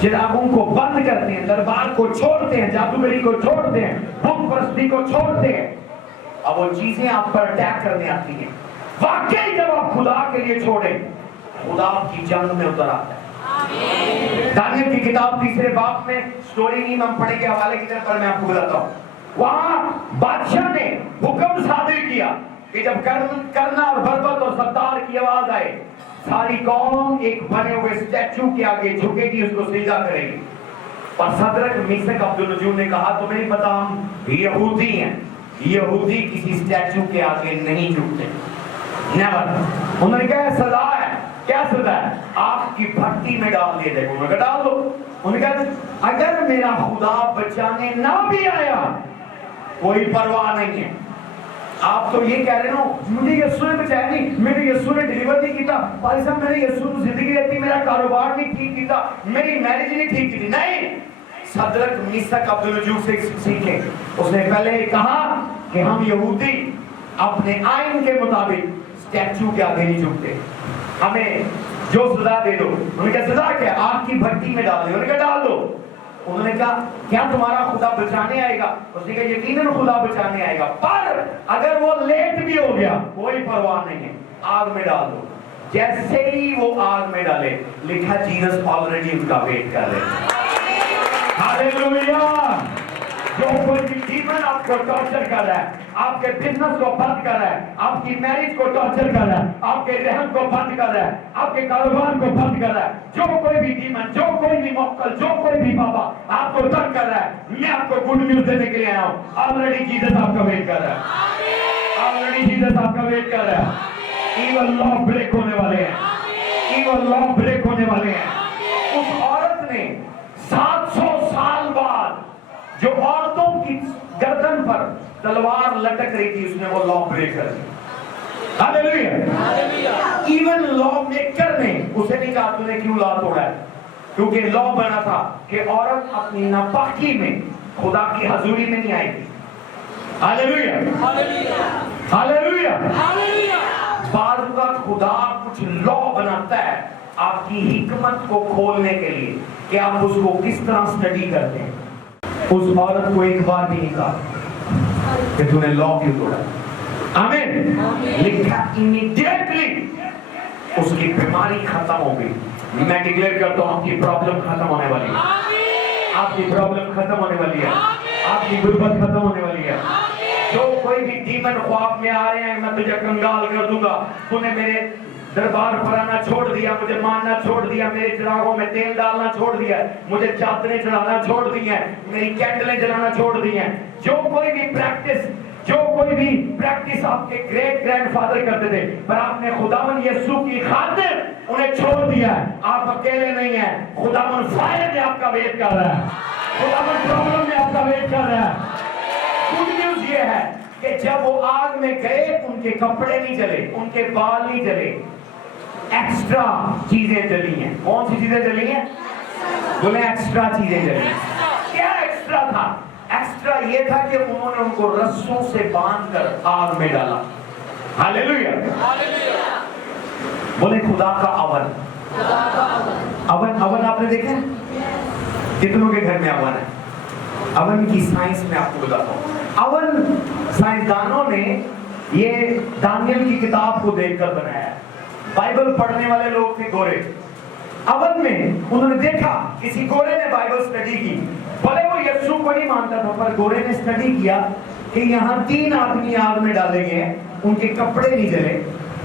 चिरागों को बंद करते हैं, दरबार को छोड़ते हैं, जादूगरी को छोड़ते हैं, बुत परस्ती को छोड़ते हैं, अब वो चीजें आप पर अटैक करने आती हैं। वाकई जब आप खुदा के लिए छोड़े, खुदा की जंग में उतर आता है। दानियल की किताब 3 बाब में स्टोरी नहीं हम पढ़ेंगे हवाले की तरफ, पर मैं आपको बताता हूँ। वहां बादशाह ने हुक्म सादिर किया कि जब करना और बरबत और सत्तार की आवाज आए, सारी कौम एक बने हुए स्टैचू के आगे झुकेगी, उसको सीधा करेगी। पर सदरक मीसक अब्दुल-नजूर ने कहा तुम्हें नहीं पता हम यहूदी हैं, यहूदी किसी स्टैचू के आगे नहीं झुकते, नेवर। उन्होंने कहा सजा है। क्या सजा है? आपकी भट्टी में डाल दिया जाएगा। उन्होंने कहा डाल दो। उन्होंने कहा अगर मेरा खुदा बचाने ना भी आया कोई परवाह नहीं है। आप तो ये कह रहे हो मुझे यीशु ने बचाया नहीं, मेरे यीशु ने डिलीवर नहीं किया, भाई साहब मेरे यीशु ने जिंदगी देती, मेरा कारोबार नहीं ठीक किया, मेरी मैरिज नहीं ठीक की। नहीं, सदरक मीसक अब्दुल-नजूर से सीखे। उसने पहले कहा कि हम यहूदी अपने आइन के मुताबिक स्टैचू के आगे नहीं झुकते, हमें جو سزا دے دو. انہوں نے کہا سزا کیا؟ آگ کی بھٹی میں ڈال دو. انہوں نے کہا ڈال دو. انہوں نے کہا کیا تمہارا خدا بچانے آئے گا؟ اس نے کہا یقیناً خدا بچانے آئے گا، پر اگر وہ لیٹ بھی ہو گیا کوئی پرواہ نہیں ہے، آگ میں ڈال دو. جیسے ہی وہ آگ میں ڈالے، لکھا جیسس آلریڈی ان کا ویٹ کر رہے. ہاللیلویہ. جو کوئی بھی ڈیمن آپ کو ٹارچر کر رہا ہے، آپ کے بزنس کو بند کر رہا ہے، آپ کی میرج کو ٹارچر کر رہا ہے، آپ کے رحم کو بند کر رہا ہے، آپ کے کاروبار کو بند کر رہا ہے، جو کوئی بھی ڈیمن، جو کوئی بھی موکل، جو کوئی بھی بابا آپ کو تنگ کر رہا ہے، میں آپ کو گڈ نیوز دینے کے لیے آیا ہوں. آلریڈی جیسس آپ کا ویٹ کر رہا ہے. آلریڈی جیسس آپ کا ویٹ کر رہا ہے. ایون لا بریک ہونے والے ہیں. ایون لا بریک ہونے والے ہیں. اس عورت نے 700 سال بعد جو عورتوں کی گردن پر تلوار لٹک رہی تھی، اس نے وہ لا بریک کر دی. ہاللیلویہ. ایون لا میکر نے اسے نہیں کہا تو نے کیوں لا توڑا ہے، کیونکہ لا بنا تھا کہ عورت اپنی ناپاکی میں خدا کی حضوری میں نہیں آئے گی. ہاللیلویہ. ہاللیلویہ. بعض وقت خدا کچھ لا بناتا ہے آپ کی حکمت کو کھولنے کے لیے کہ آپ اس کو کس طرح اسٹڈی کرتے ہیں. اس عورت کو ایک بار بھی نہیں کہا کہ تو نے لا کیوں توڑا. آمین. لکھا امیڈیٹلی اس کی بیماری ختم ہو گئی. میں ڈکلیئر کرتا ہوں آپ کی پرابلم ختم ہونے والی ہے. آپ کی پرابلم ختم ہونے والی ہے. آپ کی غربت ختم ہونے والی ہے. جو کوئی بھی ڈیمن خواب میں آ رہے ہیں، میں تجھے کنگال کر دوں گا، تو نے میرے دربار پر آنا چھوڑ دیا، مجھے ماننا چھوڑ دیا، میرے چراغوں میں تیل ڈالنا چھوڑ دیا، مجھے چادریں چڑھانا چھوڑ دی ہیں، میری کینڈلیں جلانا چھوڑ دی ہیں. جو کوئی بھی پریکٹس آپ کے گریٹ گرینڈ فادر کرتے تھے، پر آپ نے خداوند یسوع کی خاطر انہیں چھوڑ دیا ہے. آپ اکیلے نہیں ہیں. خداوند فائر میں آپ کا ویٹ کر رہا ہے. خداوند پرابلم میں آپ کا ویٹ کر رہا ہے. گڈ نیوز یہ ہے کہ جب وہ آگ میں گئے ان کے کپڑے نہیں جلے، ان کے بال نہیں جلے، ایکسٹرا چیزیں جلی ہیں. کون سی چیزیں جلی ہیں؟ بولے ایکسٹرا چیزیں جلی ہیں. کیا ایکسٹرا تھا؟ ایکسٹرا یہ تھا کہ انہوں نے ان کو رسوں سے باندھ کر آگ میں ڈالا. ہاللیلویہ. بولے خدا کا اون. اون آپ نے دیکھا ہے؟ کتنوں کے گھر میں اون ہے؟ اون کی سائنس میں آپ کو بتاتا ہوں. اون سائنسدانوں نے یہ دانیل کی کتاب کو دیکھ کر بنایا. بائبل پڑھنے والے لوگ تھے گورے. اون میں انہوں نے دیکھا کسی گورے نے بائبل اسٹڈی کی، بھلے وہ یسوع کو نہیں مانتا تھا، پر گورے نے اسٹڈی کیا کہ یہاں 3 آدمی آگ میں ڈالے گئے ہیں، ان کے کپڑے نہیں جلے،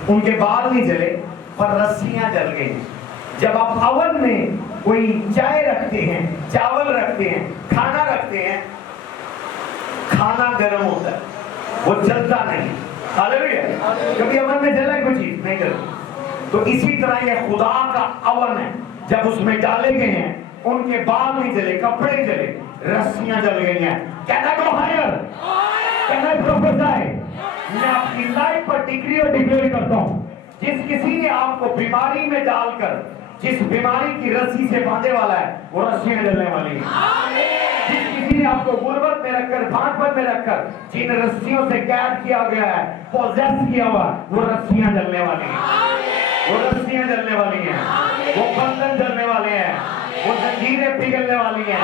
ان کے بال نہیں جلے، پر رسیاں جل گئی. جب آپ اون میں کوئی چائے رکھتے ہیں، چاول رکھتے ہیں، کھانا رکھتے ہیں، کھانا گرم ہوتا ہے، وہ جلتا نہیں. ہاللیلویہ. کبھی اون میں جلا کوئی چیز نہیں جلتی. تو اسی طرح یہ خدا کا اون ہے. جب اس میں ڈالے گئے ہیں ان کے بال نہیں جلے، کپڑے نہیں جلے، رسیاں جل گئی ہیں. Can I go higher? Can I prophesy? میں آپ کی لائف پر ڈگری اور ڈکلیئر کرتا ہوں، جس کسی نے آپ کو بیماری میں ڈال کر جس بیماری کی رسی سے باندھے والا ہے، وہ رسیاں جلنے والی ہیں. جس کسی نے آپ کو غربت میں رکھ کر، بھانٹ پر میں رکھ کر جن رسیوں سے قید کیا گیا ہے، پوزیس کیا ہوا، وہ رسیاں جلنے والی ہیں. وہ رسیاں جلنے والی ہیں، وہ بندھن جلنے والے ہیں، وہ زنجیریں پگھلنے والی ہیں.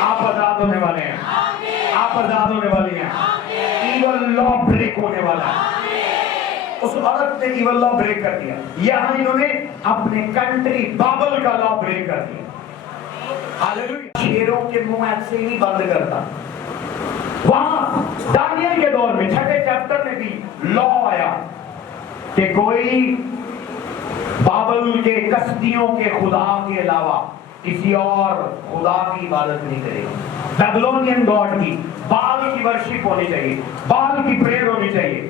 آپ آزاد ہونے والے ہیں. آپ آزاد ہونے والی ہیں. ایون لا بریک ہونے والا ہے. اس عورت نے ایون لا بریک کر دیا. یہاں انہوں نے اپنے کنٹری بابل کا لا بریک کر دیا. ہاللیلویہ. شیروں کے منہ ایسے ہی بند کرتا. وہاں دانیل کے دور میں 6 چیپٹر میں بھی لا آیا کہ کوئی بابل کے کسدیوں کے خدا کے علاوہ کسی اور خدا کی عبادت نہیں کرے گا. بیبلونین گاڈ کی، بال کی ورشپ ہونی چاہیے، بال کی پریئر ہونی چاہیے.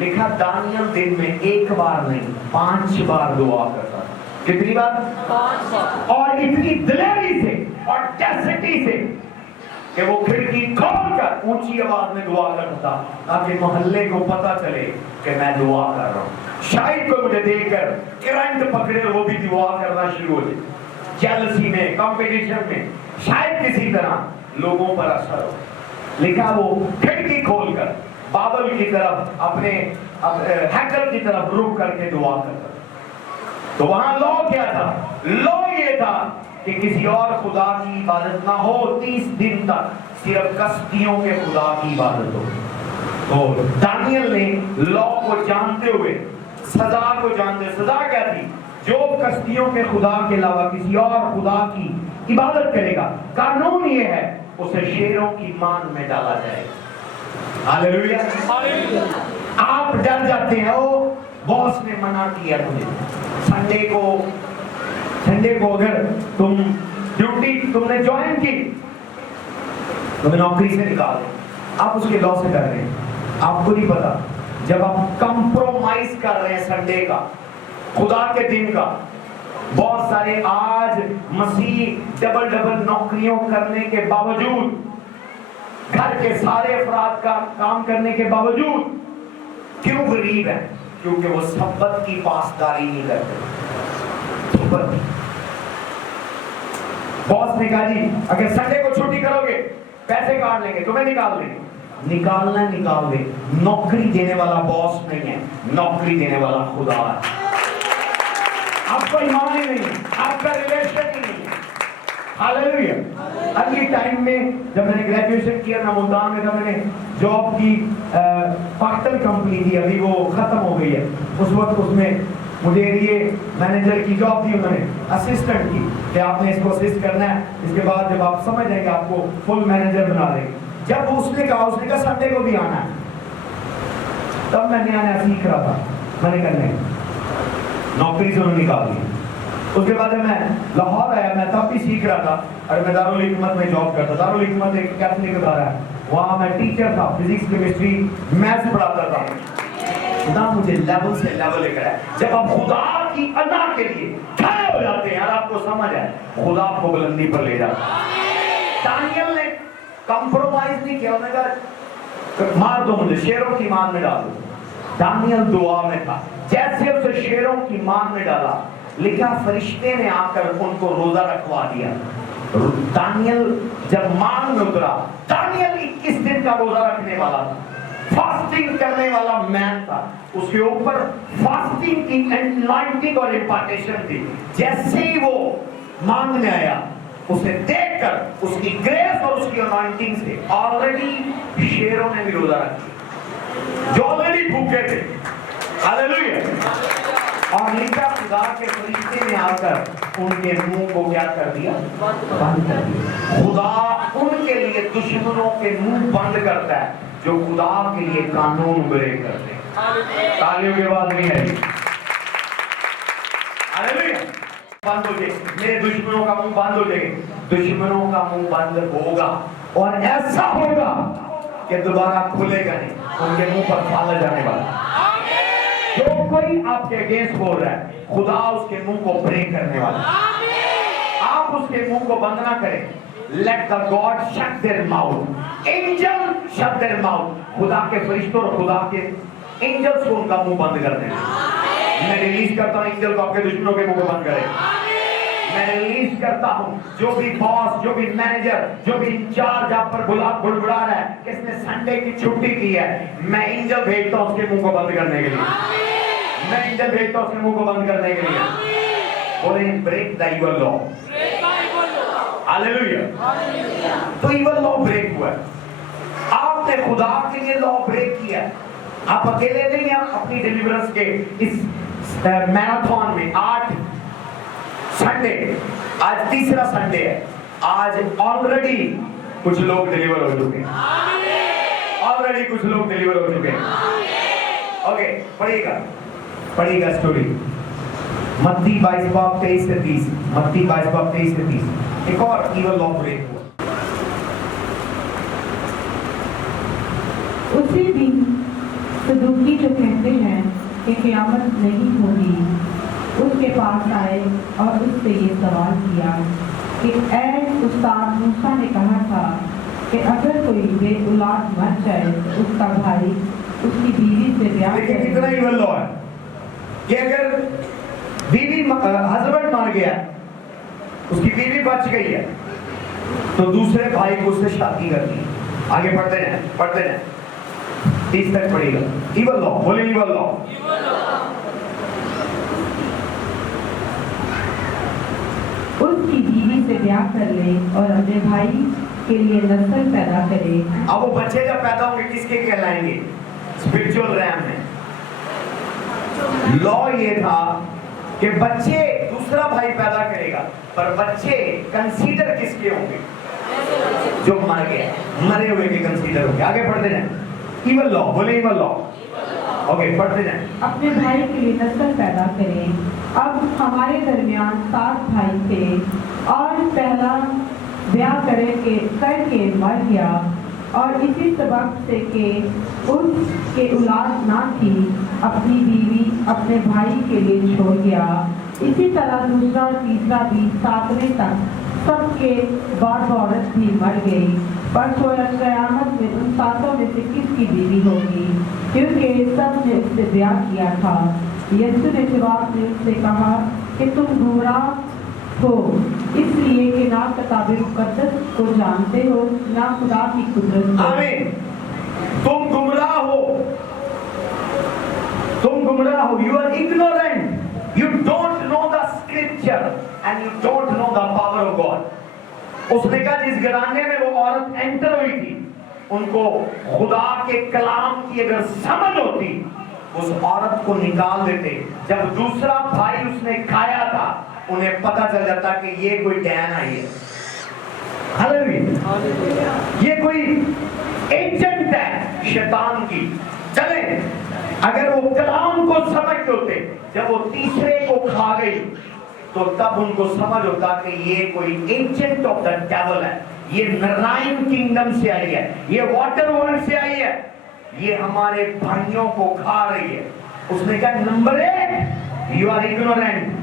لکھا دانیل دن میں 1 بار نہیں 5 بار دعا کرتا. کتنی بار؟ 5 بار. اور اتنی دلیری سے اور ٹیسٹی سے کہ وہ کھڑکی کھول کر اونچی آواز میں دعا کرتا تھا تاکہ محلے کو پتا چلے کہ میں دعا کر رہا ہوں. شاید کوئی مجھے دیکھ کر کرنٹ پکڑے وہ بھی دعا کرنا شروع ہو جائے. جیلسی میں، کمپٹیشن میں، شاید کسی طرح لوگوں پر اثر ہو. لکھا وہ کھڑکی کھول کر بابل کی طرف، اپنے ہیکل کی طرف رک کر کے دعا کرتا. तो वहां लॉ क्या था? लॉ ये था कि किसी और खुदा की इबादत ना हो, 30 दिन तक सिर्फ कश्तियों के खुदा की इबादत हो। तो दानियल ने लॉ को जानते हुए, सजा को जानते हुए, सजा क्या थी? जो कश्तियों के खुदा के अलावा किसी और खुदा की इबादत करेगा, कानून ये है, उसे शेरों की मान में डाला जाएगा। हालेलुया। आप डर जाते हैं, ओ बॉस ने मना किया मुझे, संडे को अगर तुम ड्यूटी तुमने ज्वाइन की, तुम्हें नौकरी से निकाल दे, आप उसके लॉ से डर रहे हैं। आपको नहीं पता, जब आप कंप्रोमाइज कर रहे हैं संडे का, खुदा के दिन का, बहुत सारे आज मसीह डबल नौकरियों करने के बावजूद, घर के सारे अफराद का काम करने के बावजूद क्यों गरीब है? क्योंकि वो सब्बत की पासदारी नहीं करते। बॉस ने कहा जी अगर संडे को छुट्टी करोगे पैसे काट लेंगे, तुम्हें निकाल देंगे। निकालना निकाल दे, नौकरी देने वाला बॉस नहीं है, नौकरी देने वाला खुदा है। आपका ईमान ही नहीं, आपका रिलेशन ही नहीं है। हालेलुया। अगली टाइम में जब मैंने ग्रेजुएशन किया ना, मुल्तान में था, मैंने जॉब की, पार्टल कंपनी थी, अभी वो खत्म हो गई है। उस वक्त उसमें मुझे ये मैनेजर की जॉब दी उन्होंने, असिस्टेंट की, कि आपने इसको असिस्ट करना है, इसके बाद जब आप समझ जाएंगे आपको फुल मैनेजर बना देंगे। जब उसने कहा संडे को भी आना है, तब मैं नया सीख रहा था, मैंने कहा नहीं, नौकरी से उन्होंने निकाल दी। उसके बाद जब मैं लाहौर आया, मैं तब भी सीख रहा था, और मैं दारुल हिकमत में जॉब करता। दारुल हिकमत एक कैथोलिक अदारा है, वहाँ मैं टीचर था, फिजिक्स केमिस्ट्री मैथ्स पढ़ाता था। खुदा मुझे लेवल से लेवल लेकर आया। जब आप खुदा की अदा के लिए खड़े हो जाते हैं, आपको समझ है, खुदा आपको बुलंदी पर ले जाता है। दानियल ने कंप्रोमाइज नहीं किया, उन्होंने कहा मार दो मुझे, शेरों की मान में डाल दो। दानियल दुआ में था, जैसे उसे शेरों की मान में डाला, लिखा फरिश्ते ने आकर उनको रोजा रखवा दिया। दानियल जब मान में उतरा, दानियल 21 दिन का रोजा रखने वाला था, फास्टिंग करने वाला मैन था, उसके ऊपर फास्टिंग की एनलाइटनिंग और इंपार्टेशन थी। जैसे ही वो मान में आया, उसे देखकर उसकी ग्रेस और उसकी अनॉइंटिंग से ऑलरेडी शेरों ने भी रोजा रखा, जो ऑलरेडी भूखे थे। हालेलुया। और लिखा खुदा के फरिश्ते ने आकर उनके मुंह को क्या कर दिया? बंद कर दिया। खुदा उनके लिए दुश्मनों के मुंह बंद करता है जो खुदा के लिए कानून ब्रेक करते हैं। तालियों के बाद नहीं है, हालेलुया। बंद हो जाए, मेरे दुश्मनों का मुंह बंद हो जाए, दुश्मनों का मुंह बंद होगा, और ऐसा होगा कि दोबारा खुलेगा नहीं, उनके मुंह पर फाला जाने वाला। जो कोई आपके अगेंस्ट बोल रहा है, खुदा उसके मुंह को ब्रेक करने वाला। आप उसके मुंह को बंद ना करें। Let the God shut their mouth, angel shut their mouth. खुदा के फरिश्तों और खुदा के एंजल्स को उनका मुंह बंद कर देना। मैं रिलीज करता हूं एंजल को आपके दुश्मनों के मुंह को बंद करें। मैं रिलीज करता हूं, जो भी बॉस, जो भी मैनेजर, जो भी इंचार्ज आप पर बुड़बुड़ा रहा है, किसने संडे की छुट्टी की है, मैं एंजल भेजता हूं उसके मुंह को बंद करने के लिए। मैं एंजल भेजता हूं उसके मुंह को बंद करने के लिए। बोले break the evil law. Hallelujah. तो इविल लॉ ब्रेक हुआ। आपने खुदा के लिए लॉ ब्रेक किया। आप अकेले नहीं हैं अपनी डिलीवरेंस के इस मैराथन में। 8 संडे, आज तीसरा संडे है। आज ऑलरेडी कुछ लोग डिलीवर हो चुके हैं, ऑलरेडी कुछ लोग डिलीवर हो चुके हैं। ओके, पढ़िएगा स्टोरी मत्ती 22:23 से 30। मत्ती 22:23 से 30। एक और इविल लॉ ब्रेक हुआ। उसी दिन सदूकी जो कहते हैं कि क़यामत नहीं होगी, उसके पास आए और उससे ये सवाल किया कि ऐ उस्ताद, मूसा ने कहा था कि अगर कोई बेऔलाद मर जाए तो उसका भाई उसकी बीवी से ब्याह करे। कितना इविल लॉ है कि अगर बीवी हस्बैंड मर गया, उसकी बीवी बच गई है, तो दूसरे भाई को उससे शादी करनी है। आगे पढ़ते हैं 30 तक पढ़ेगा। इविल लॉ, बोले इविल लॉ। उसकी बीवी से ब्याह कर ले और अपने भाई के लिए नस्ल पैदा करे। अब वो बच्चे जब पैदा होंगे किसके कहलाएंगे? स्पिरिचुअल रैम में लॉ ये था कि बच्चे दूसरा भाई पैदा करेगा, पर बच्चे कंसीडर किसके होंगे? जो मर गए, मरे हुए के कंसीडर होंगे। आगे पढ़ते जाएं। इवल लॉ, बोले इवल लॉ। ओके, पढ़ते जाएं। अपने भाई के लिए नस्ल पैदा करें। अब हमारे दरमियान 7 भाई थे और पहला ब्याह करके मर गया और इसी सबब से कि उसके औलाद ना थी, अपनी बीवी अपने भाई के लिए छोड़ गया। इसी तरह दूसरा और तीसरा भी 7वें तक सबके बाद औरत भी मर गई। पर क़यामत में उन 7 में से किसकी बीवी होगी, क्योंकि सब ने उससे ब्याह किया था। यीशु ने जवाब में उससे कहा कि तुम गुमराह हो, इसलिए कि ना किताब मुकद्दस को जानते हो ना खुदा की कुदरत को। आमीन। तुम गुमराह हो, तुम गुमराह हो। You are ignorant, you don't know the scripture and you don't know the power of God. उसने कहा जिस घराने में वो औरत एंटर हुई थी, उनको खुदा के कलाम की अगर समझ होती, उस औरत को निकाल देते। जब दूसरा भाई उसने खाया था, उन्हें पता चल जाता कि ये कोई डैन आई है, हालेलुया, ये कोई एजेंट है शैतान की। चले, अगर वो कलाम को समझते होते, जब वो तीसरे को खा गई, तो तब उनको समझ होता कि ये कोई एजेंट ऑफ द डेविल है, ये नारायण किंगडम से आई है, ये वाटर वर्ल्ड से आई है, ये हमारे भाइयों को खा रही है। उसने कहा number 1 you are ignorant,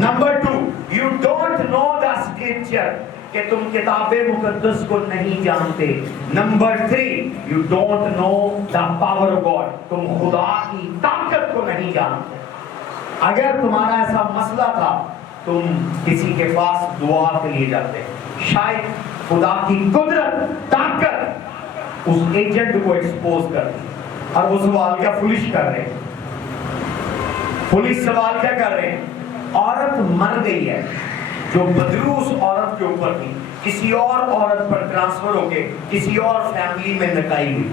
number 2 you don't know the scripture, कि तुम किताबे मुकद्दस को नहीं जानते। Number 3 you don't know the power of God, तुम खुदा की ताकत को नहीं जानते। अगर तुम्हारा ऐसा मसला था, तुम किसी के पास दुआ के लिए जाते, शायद खुदा की कुदरत ताकत उस एजेंट को एक्सपोज करती। और वो सवाल क्या फुलिश कर रहे हैं? पुलिस सवाल क्या कर रहे हैं? औरत मर गई है, जो बदरू उस औरत के ऊपर थी, किसी और औरत पर ट्रांसफर होके किसी और फैमिली में नकाई हुई।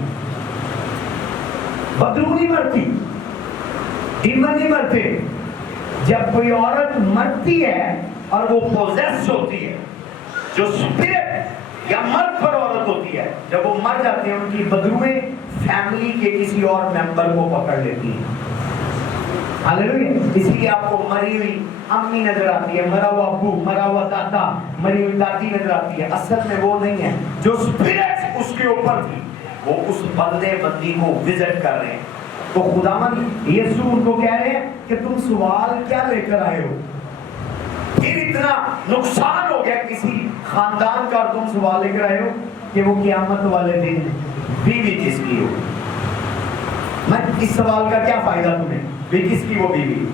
बदरू नहीं मरती, डीमन नहीं मरते। जब कोई औरत मरती है और वो पोजेस होती है, जो स्पिरिट या मर्द पर औरत होती है, जब वो मर जाते हैं, उनकी बदरुएं फैमिली के किसी और मेंबर को पकड़ लेती हैं। हालेलुया। इसलिए आपको मरी हुई अम्मी नजर आती है, मरा हुआ अब्बू, मरा हुआ दादा, मरी हुई दादी नजर आती है। असल में वो नहीं है, जो स्पिरिट उसके ऊपर थी, वो उस बंदे बंदी को विजिट कर रहे हैं। तो खुदावंद यीशु उनको कह रहे हैं कि तुम सवाल क्या लेकर आए हो? फिर इतना नुकसान हो गया किसी खानदान का, और तुम सवाल लेकर आए हो कि वो क़यामत वाले दिन बीवी किसकी हो। मैं इस सवाल का क्या फायदा तुम्हें, भी किसकी वो बीवी?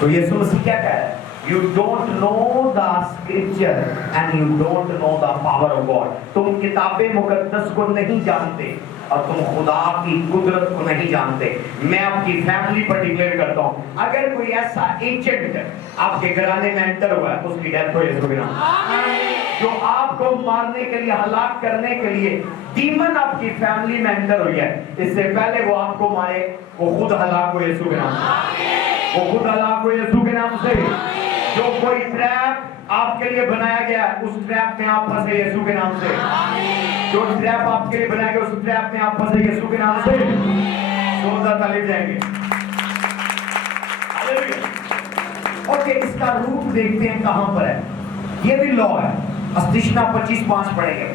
तो यीशु मसीह क्या कह रहा है? You don't know the scripture and you don't know the power of God. तुम किताबे मुकद्दस को नहीं जानते और तुम खुदा की कुदरत को नहीं जानते। मैं आपकी फैमिली पर डिक्लेयर करता हूँ, अगर कोई ऐसा एजेंट आपके घराने में एंटर हुआ है, उसकी डेथ हो यीशु के नाम से। जो आपको मारने के लिए, हलाक करने के लिए डीमन आपकी फैमिली में एंटर हुई है, इससे पहले वो आपको मारे, वो खुद हलाक हो यीशु के नाम से। वो खुद हलाक हो यीशु के नाम से। जो कोई ट्रैप आपके लिए बनाया गया, उस ट्रैप में आप फंसे यीशु के नाम से। जो ट्रैप आपके लिए बनाया गया, उस ट्रैप में आप फंसे यीशु के नाम से। जोरदार ताली जाएंगे। ओके, इसका रूप देखते हैं कहां पर है। ये भी लॉ है, अस्तिशना 25:5 पढ़ेंगे।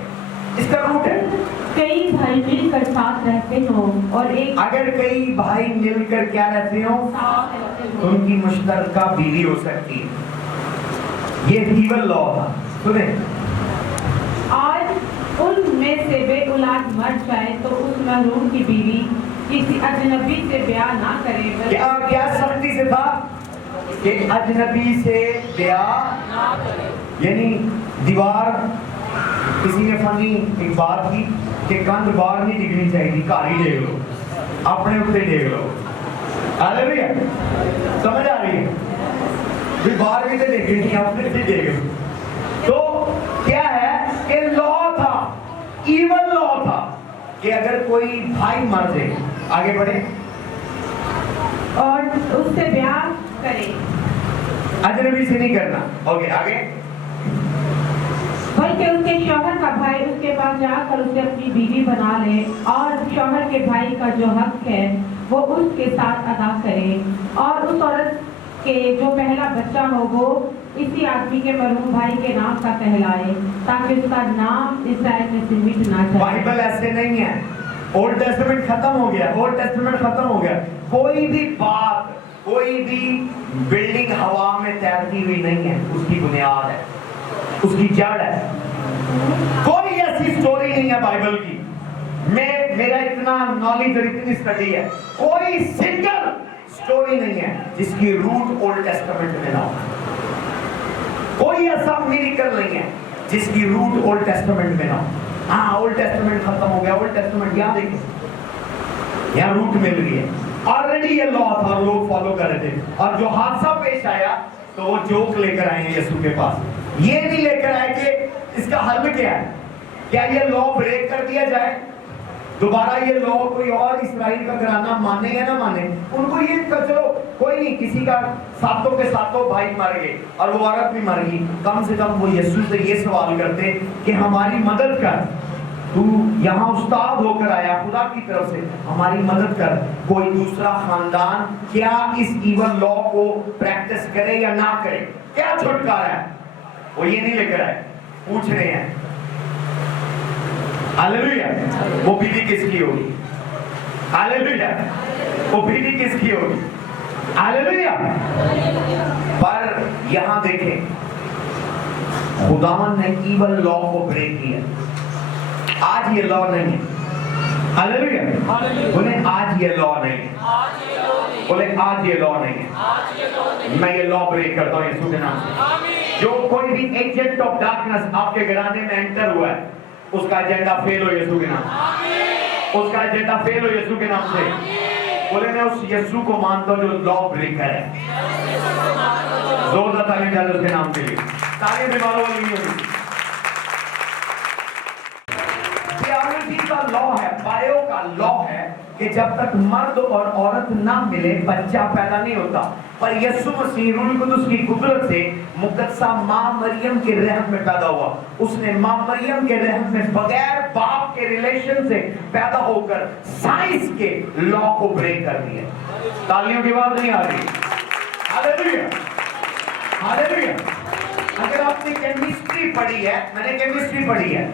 इसका रूप है कई भाई मिलकर साथ रहते हो और एक, अगर कई भाई मिलकर क्या रहते हो, तो उनकी मुश्तरका बीवी हो सकती है। ये ईवल लॉ था। सुने, आज उनमें से बे औलाद मर जाए तो उस महरूम की बीवी किसी अजनबी से ब्याह ना करे। क्या क्या सख्ती से था कि अजनबी से ब्याह ना करे, यानी दीवार किसी ने फनी एक बात की कि कंध बाहर नहीं दिखनी चाहिए, घर ही देख लो, अपने उत्ते देख लो। हालेलुया, समझ आ रही है? بھی باہر بھی تو دیکھے نہیں آپ نے بھی دیکھے تو کیا ہے کہ لا تھا ایون لا تھا کہ اگر کوئی بھائی مر جائے آگے بڑھے اور اس سے بیاہ کرے اجنبی سے نہیں کرنا اوکے آگے بلکہ اس کے شوہر کا بھائی اس کے پاس جا کر اسے اپنی بیوی بنا لے اور شوہر کے بھائی کا جو حق ہے وہ اس کے ساتھ ادا کرے اور اس عورت کے جو پہلا بچہ ہو وہ اسی آدمی کے مرحوم بھائی کے نام کا کہلائے تاکہ اس کا نام اسرائیل میں سے مٹ نہ جائے. بائبل ایسے نہیں ہے. اولڈ ٹیسٹمنٹ ختم ہو گیا, اولڈ ٹیسٹمنٹ ختم ہو گیا. کوئی بھی بات, کوئی بھی بلڈنگ ہوا میں تیرتی ہوئی نہیں ہے. اس کی بنیاد ہے, اس کی جڑ ہے. کوئی ایسی سٹوری نہیں ہے بائبل کی. میرا اتنا نالج اور اتنی اسٹڈی ہے, کوئی سنگل سٹوری نہیں ہے جس کی روٹ اولڈ ٹیسٹمنٹ میں نہ ہو. کوئی ایسا میریکل نہیں ہے جس کی روٹ اولڈ ٹیسٹمنٹ میں نہ ہو. ہاں اولڈ ٹیسٹمنٹ ختم ہو گیا, اولڈ ٹیسٹمنٹ یہاں دیکھیں, یہاں روٹ مل گئی ہے. آلریڈی یہ لا تھا, لوگ فالو کر رہے تھے, اور جو حادثہ پیش آیا تو وہ جوک لے کر آئے ہیں یسوع کے پاس. یہ نہیں لے کر آئے کہ اس کا حل کیا ہے, کیا یہ لا بریک کر دیا جائے, دوبارہ یہ لا کوئی اور اسرائیل کا گھرانہ مانے یا نہ مانے. ان کو یہ چلو کوئی نہیں, کسی کا ساتوں کے ساتوں بھائی مر گئے اور وہ عورت بھی مر گئی, کم سے کم وہ یسوع سے یہ سوال کرتے کہ ہماری مدد کر, تو یہاں استاد ہو کر آیا خدا کی طرف سے, ہماری مدد کر. کوئی دوسرا خاندان کیا اس ایون لا کو پریکٹس کرے یا نہ کرے, کیا چھٹکارا ہے. وہ یہ نہیں لے کر آئے, پوچھ رہے ہیں ہاللیلویا وہ بیوی کس کی ہوگی, ہاللیلویا وہ بیوی کس کی ہوگی, ہاللیلویا. پر یہاں دیکھیں خداوند نے ایون لا کو بریک کیا. آج یہ لا نہیں ہے, ہاللیلویا بولے آج یہ لا نہیں ہے, بولے آج یہ لا نہیں ہے. میں یہ لا بریک کرتا ہوں یسوع کے نام سے. جو کوئی بھی ایجنٹ آف ڈارکنس آپ کے گھرانے میں انٹر ہوا ہے, اس کا ایجنڈا فیل ہو یسوع کے نام سے, اس کا ایجنڈا فیل ہو یسوع کے نام سے. بولے میں اس یسوع کو مانتا ہوں جو لا بریکر ہے. زوردار تعلیم دے اس کے نام کے لیے, تعلیم بیماروں والی نہیں ہوگی. بیالوجی کا لا ہے, بایو کا لا ہے کہ جب تک مرد اور عورت نہ ملے بچہ پیدا نہیں ہوتا. پر یسوع مسیح روح القدس کی قدرت سے مقدسہ ماں مریم کے رحم میں پیدا ہوا. اس نے ماں مریم کے رحم میں بغیر باپ کے ریلیشن سے پیدا ہو کر سائنس کے لا کو بریک کر دیا. تالیوں کی بات نہیں آ رہی, ہاللیلویا ہاللیلویا. اگر آپ نے کیمسٹری پڑھی ہے, میں نے کیمسٹری پڑھی ہے,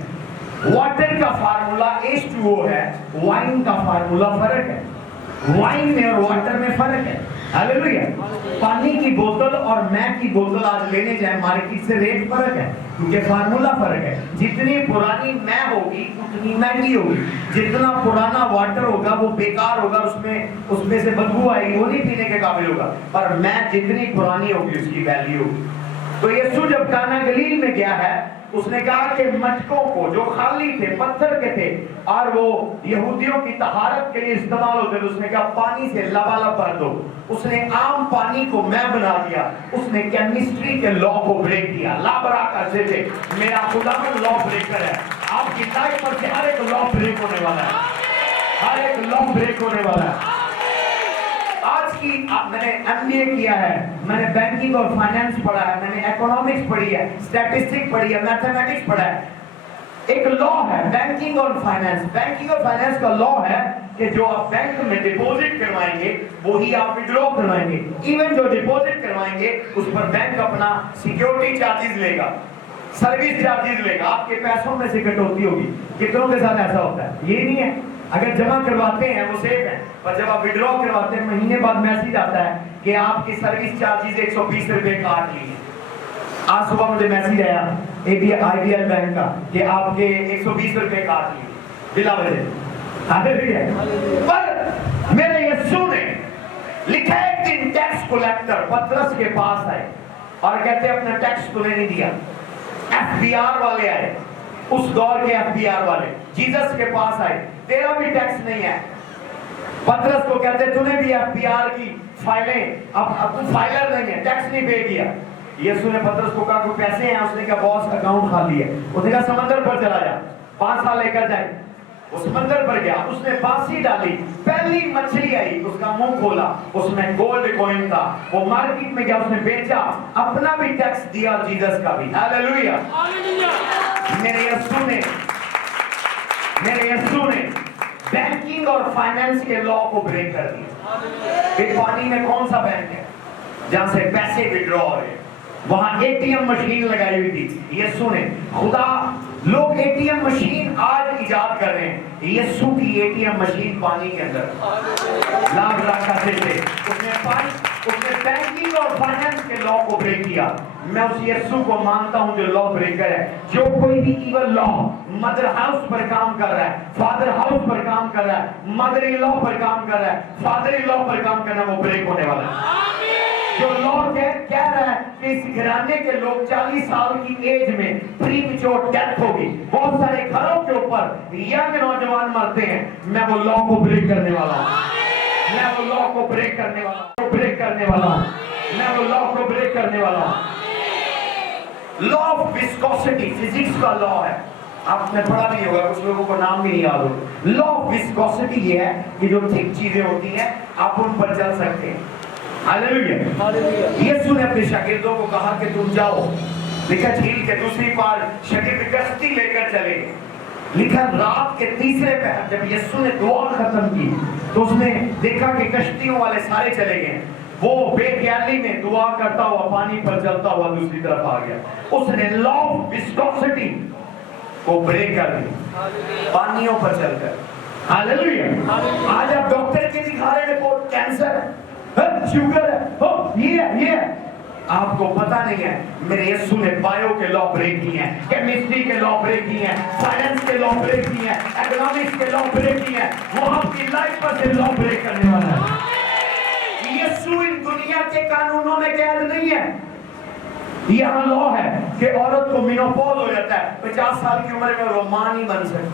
واٹر کا فارمولا H2O ہے, وائن کا فارمولا فرق ہے. وائن میں اور واٹر میں فرق ہے. ہاللیلویا. پانی کی بوتل اور میں کی بوتل آج لینے جائیں مارکیٹ سے ریٹ فرق ہے, کیونکہ فارمولا فرق ہے. جتنی پرانی میں ہوگی اتنی مہنگی ہوگی, جتنا پرانا واٹر ہوگا وہ بیکار ہوگا, اس میں سے بدبو آئے گی, وہ نہیں پینے کے قابل ہوگا. پر میں جتنی پرانی ہوگی اس کی ویلیو ہوگی. تو یسوع جب کانا گلیل میں گیا ہے, اس نے کہا کہ مٹکوں کو جو خالی تھے, پتھر کے تھے اور وہ یہودیوں کی طہارت کے لیے استعمال ہوتے تھے, اس نے کہا پانی سے لبالب بھر دو. اس نے عام پانی کو میں بنا دیا. اس نے کیمسٹری کے لا کو بریک کیا. لا براکا سے تھے, میرا خداوند لا بریکر ہے. آپ کی لائف پر سے ہر ایک لا بریک ہونے والا ہے, ہر ایک لا بریک ہونے والا ہے. آج کی میں نے MBA کیا ہے, میں نے بینکنگ اور فائنانس پڑھا ہے, میں نے اکنامکس پڑھی ہے, اسٹیٹسٹک پڑھی ہے, میتھمیٹکس پڑھا ہے. ایک لا ہے بینکنگ اور فائنانس. بینکنگ اور فائنانس کا لا ہے کہ جو آپ بینک میں ڈپوزٹ کروائیں گے وہی آپ وڈرا کروائیں گے. ایون جو ڈپوزٹ کروائیں گے اس پر بینک اپنا سیکیورٹی چارجز لے گا, سروس چارجز لے گا, آپ کے پیسوں میں سے کٹوتی ہوگی. کتنوں کے ساتھ ایسا ہوتا ہے؟ یہ نہیں ہے. اگر جمع کرواتے ہیں وہ سیف ہے, پر جب آپ وڈرا کرواتے ہیں مہینے بعد میسج آتا ہے کہ آپ کی سروس چارجز 120 روپے کاٹ لیے. آج صبح مجھے میسج آیا IBL بینک کا کہ آپ کے 120 روپے کاٹ لیے بلا وجہ. پر میرے یسوع نے لکھا ایک دن ٹیکس کلیکٹر پطرس کے پاس آئے اور کہتے اپنا ٹیکس تو نہیں دیا. FBR والے آئے, اس دور کے FBR والے جیسس کے پاس آئے, تیرا بھی ٹیکس نہیں ہے. पतरस को कहते तूने भी एफबीआर की फाइलें, अब तू फाइलर नहीं है, टैक्स नहीं पे किया। यीशु ने पतरस को कहा कोई पैसे हैं? उसने कहा बॉस अकाउंट खाली है। उसने कहा समंदर पर चला जा, 5 साल लेकर जाए। वो समंदर पर गया, उसने बांसी डाली, पहली मछली आई, उसका मुंह खोला, उसमें गोल्ड कॉइन था। वो मार्केट में गया, उसने बेचा, अपना भी टैक्स दिया और जीसस का भी। हालेलुया। मेरे यीशु ने बैंकिंग और फाइनेंस के लॉ को ब्रेक कर दिया। एक पानी में कौन सा बैंक है जहां से पैसे विड्रॉ हो रहे हैं? वहां एटीएम मशीन लगाई हुई थी। यीशु ने, खुदा, लोग एटीएम मशीन आज इजाद कर रहे हैं, यीशु की एटीएम मशीन पानी के अंदर लाख का थे। उसने बैंकिंग और फाइनेंस के लॉ को ब्रेक किया। मैं उस यीशु को मानता हूं जो लॉ ब्रेकर है। जो कोई भी इवल लॉ मदर हाउस पर काम कर रहा है, फादर हाउस पर काम कर रहा है, मदर इन लॉ पर काम कर रहा है, फादर इन लॉ पर काम कर रहा है, वो ब्रेक होने वाला है। जो लॉ कह रहा है कि इस घराने के लोग 40 साल की एज में प्रीमेच्योर डेथ होगी, बहुत सारे घरों के ऊपर यंग नौजवान मरते हैं, मैं वो लॉ को ब्रेक करने वाला हूं। मैं वो लॉ को ब्रेक करने वाला हूं, ब्रेक करने वाला हूं। मैं वो लॉ को ब्रेक करने वाला हूं। लॉ ऑफ विस्कोसिटी फिजिक्स का लॉ है, आपने पढ़ा नहीं होगा, कुछ लोगों को नाम भी नहीं याद हो। लॉ ऑफ विस्कोसिटी ये है कि जो थिक चीजें होती हैं आप उन पर चल सकते हैं। हालेलुया। यीशु ने अपने शागिर्दों को कहा कि तुम जाओ, लिखा झील के दूसरी पार शागिर्द कश्ती लेकर चले। लिखा रात के तीसरे पहर जब यीशु ने दुआ खत्म की तो उसने देखा कि कश्तियों वाले सारे चले गए। वो बेख्याली में दुआ करता हुआ पानी पर चलता हुआ दूसरी तरफ आ गया। उसने लॉ ऑफ विस्कोसिटी को ब्रेक कर दिया, पानियों पर चलकर। हालेलुया। आज आप डॉक्टर के दिखा रहे रिपोर्ट कैंसर है, शुगर है, ये है, आपको पता नहीं है मेरे यीशु ने बायो के लॉ ब्रेक किए हैं, केमिस्ट्री के लॉ ब्रेक किए हैं, फाइनेंस के लॉ ब्रेक किए हैं, इकोनॉमिक्स के लॉ ब्रेक किए हैं। वो आपकी लाइफ पर से लॉ ब्रेक करने वाला है। यीशु इन दुनिया के कानूनों में कैद नहीं है। यहाँ लॉ है कि औरत को मेनोपॉज हो जाता है 50 साल की उम्र में, वो मां नहीं बन सकती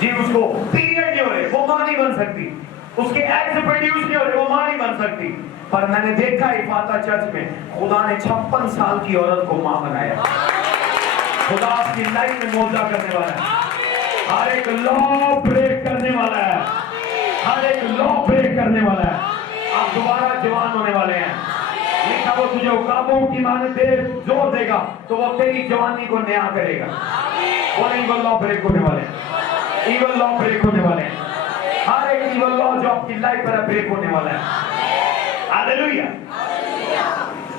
जी, उसको पीरियड नहीं हो रहे, वो मां नहीं बन सकती, उसके एग्स प्रोड्यूस नहीं हो रहे, वो मां नहीं बन सकती। पर मैंने देखा इफाता चर्च में खुदा ने 56 साल की औरत को मां बनाया। खुदा आपकी लाइफ में मौजूदा करने वाला है, हर एक लॉ ब्रेक करने वाला है, हर एक लॉ ब्रेक करने वाला है। आप दोबारा जवान होने वाले हैं। लिखा वो तुझे उकाबों की माने जोर देगा तो वो तेरी जवानी को नया करेगा। वो इवल लॉ ब्रेक होने वाले हैं, इवल लॉ ब्रेक होने वाले हैं। हर एक इवल लॉ जो आपकी लाइफ पर ब्रेक होने वाला है। हालेलुया।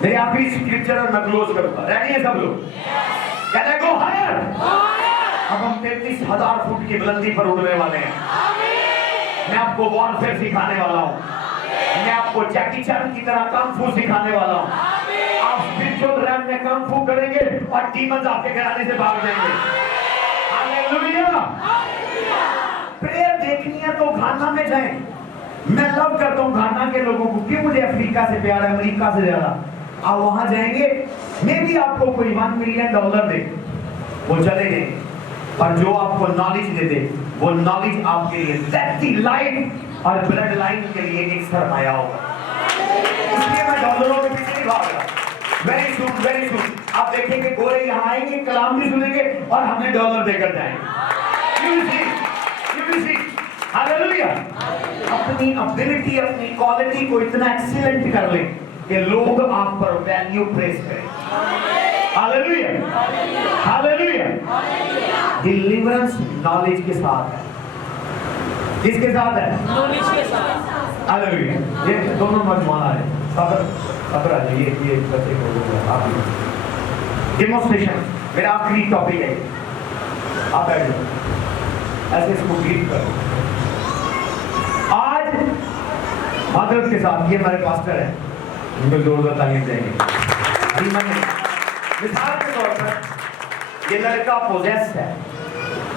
मेरे आखिरी स्क्रिप्चर और मैं क्लोज करूंगा, रेडी है सब लोग? कहते गो हायर। अब हम 33,000 फुट की बुलंदी पर उड़ने वाले हैं। मैं आपको वॉरफेयर सिखाने वाला हूँ, मैं आपको जैकी चैन की तरह कंफू सिखाने वाला हूँ। आप स्पिरिचुअल रैम में कंफू करेंगे और डीमंस आपके घराने से भाग जाएंगे। हालेलुया। प्रेयर देखनी है तो घाना में जाएं। मैं लव करता हूँ घाना के लोगों को, क्यों? मुझे अफ्रीका से प्यार है, अमेरिका से ज्यादा। आप वहां जाएंगे, मैं भी आपको कोई $1 मिलियन दे, वो चले गए, और जो आपको नॉलेज दे दे वो नॉलेज आपके लिए दैटी लाइफ और ब्लड लाइन के लिए एक सरमाया होगा। इसलिए मैं डॉलरों के पीछे नहीं भाग रहा। वेरी सुन आप देखेंगे गोरे यहाँ आएंगे, कलाम भी सुनेंगे और हमें डॉलर देकर जाएंगे। हालेलुया। अपनी एबिलिटी, अपनी क्वालिटी को इतना एक्सीलेंट कर ले कि लोग आप पर वैल्यू प्लेस करें। हालेलुया। हालेलुया। डिलीवरेंस नॉलेज के साथ है। किसके साथ है? नॉलेज के साथ। हालेलुया। ये दोनों मजमा है। सब्र आ जाइए, ये बच्चे को आप डेमोंस्ट्रेशन मेरा आखिरी टॉपिक है। आप बैठ जाओ, ऐसे इसको ग्रीट करो। आज माधव के साथ ये हमारे पास्टर है, उनको जोरदार तालियां देंगे। मिसाल के तौर पर ये लड़का पोजेस है,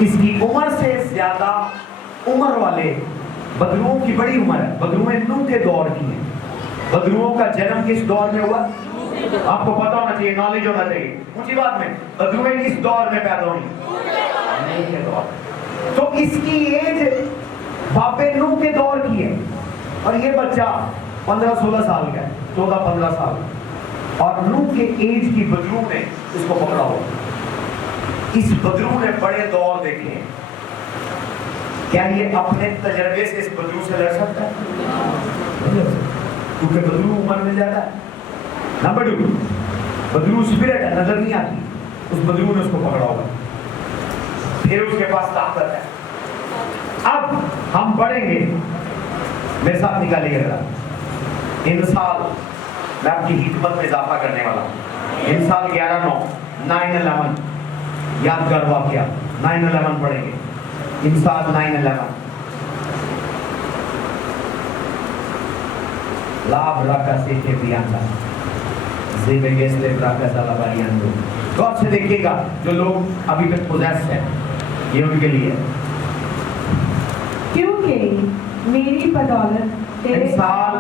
इसकी उम्र से ज्यादा उम्र वाले बदरुओं की बड़ी उम्र है। बदरुएं नूह के दौर की हैं। बदरुओं का जन्म किस दौर में हुआ? आपको पता होना चाहिए, नॉलेज होना चाहिए। ऊंची बात में बदरुएं किस दौर में पैदा हुई? नूह के दौर। तो इसकी एज बापे नूह के दौर की है। اور یہ بچہ 15-16 سال کا ہے، 14-15 سال کا، اور نوح کے ایج کی بدرو نے اس کو پکڑا ہوا. اس بدرو نے بڑے دور دیکھے ہیں. کیا یہ اپنے تجربے سے اس بدرو سے لڑ سکتا ہے؟ کیونکہ بدرو عمر میں زیادہ ہے. نمبر 2، بدرو اسپرٹ ہے، نظر نہیں آتی. اس بدرو نے اس کو پکڑا ہوا، پھر اس کے پاس طاقت ہے. اب ہم پڑھیں گے، میرے ساتھ نکالیے گا. انسال، میں آپ کی حکمت میں اضافہ کرنے والا ہوں. انسال 11:9، 9/11 یادگار واقعہ. 9/11 پڑھیں گے. انسال 9/11. لاب راکا سے کے بیانتا زیبے گیسلے راکا سالا باریاندو. غور سے دیکھیے گا، جو لوگ ابھی تک پوزیس ہیں یہ ان کے لیے. کیونکہ میری بدولت انسال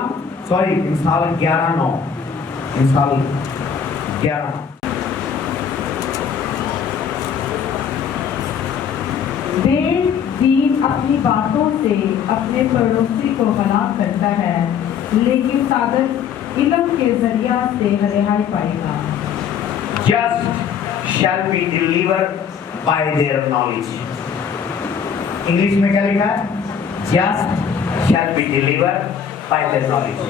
11:9. انسال 11. بے دین اپنی باتوں سے اپنے پڑوسی کو ہلاک کرتا ہے، لیکن صادق علم کے ذریعہ سے رہائی پائے گا. Just shall be delivered by their knowledge. English میں کیا لکھا ہے؟ Just shall be delivered by their knowledge.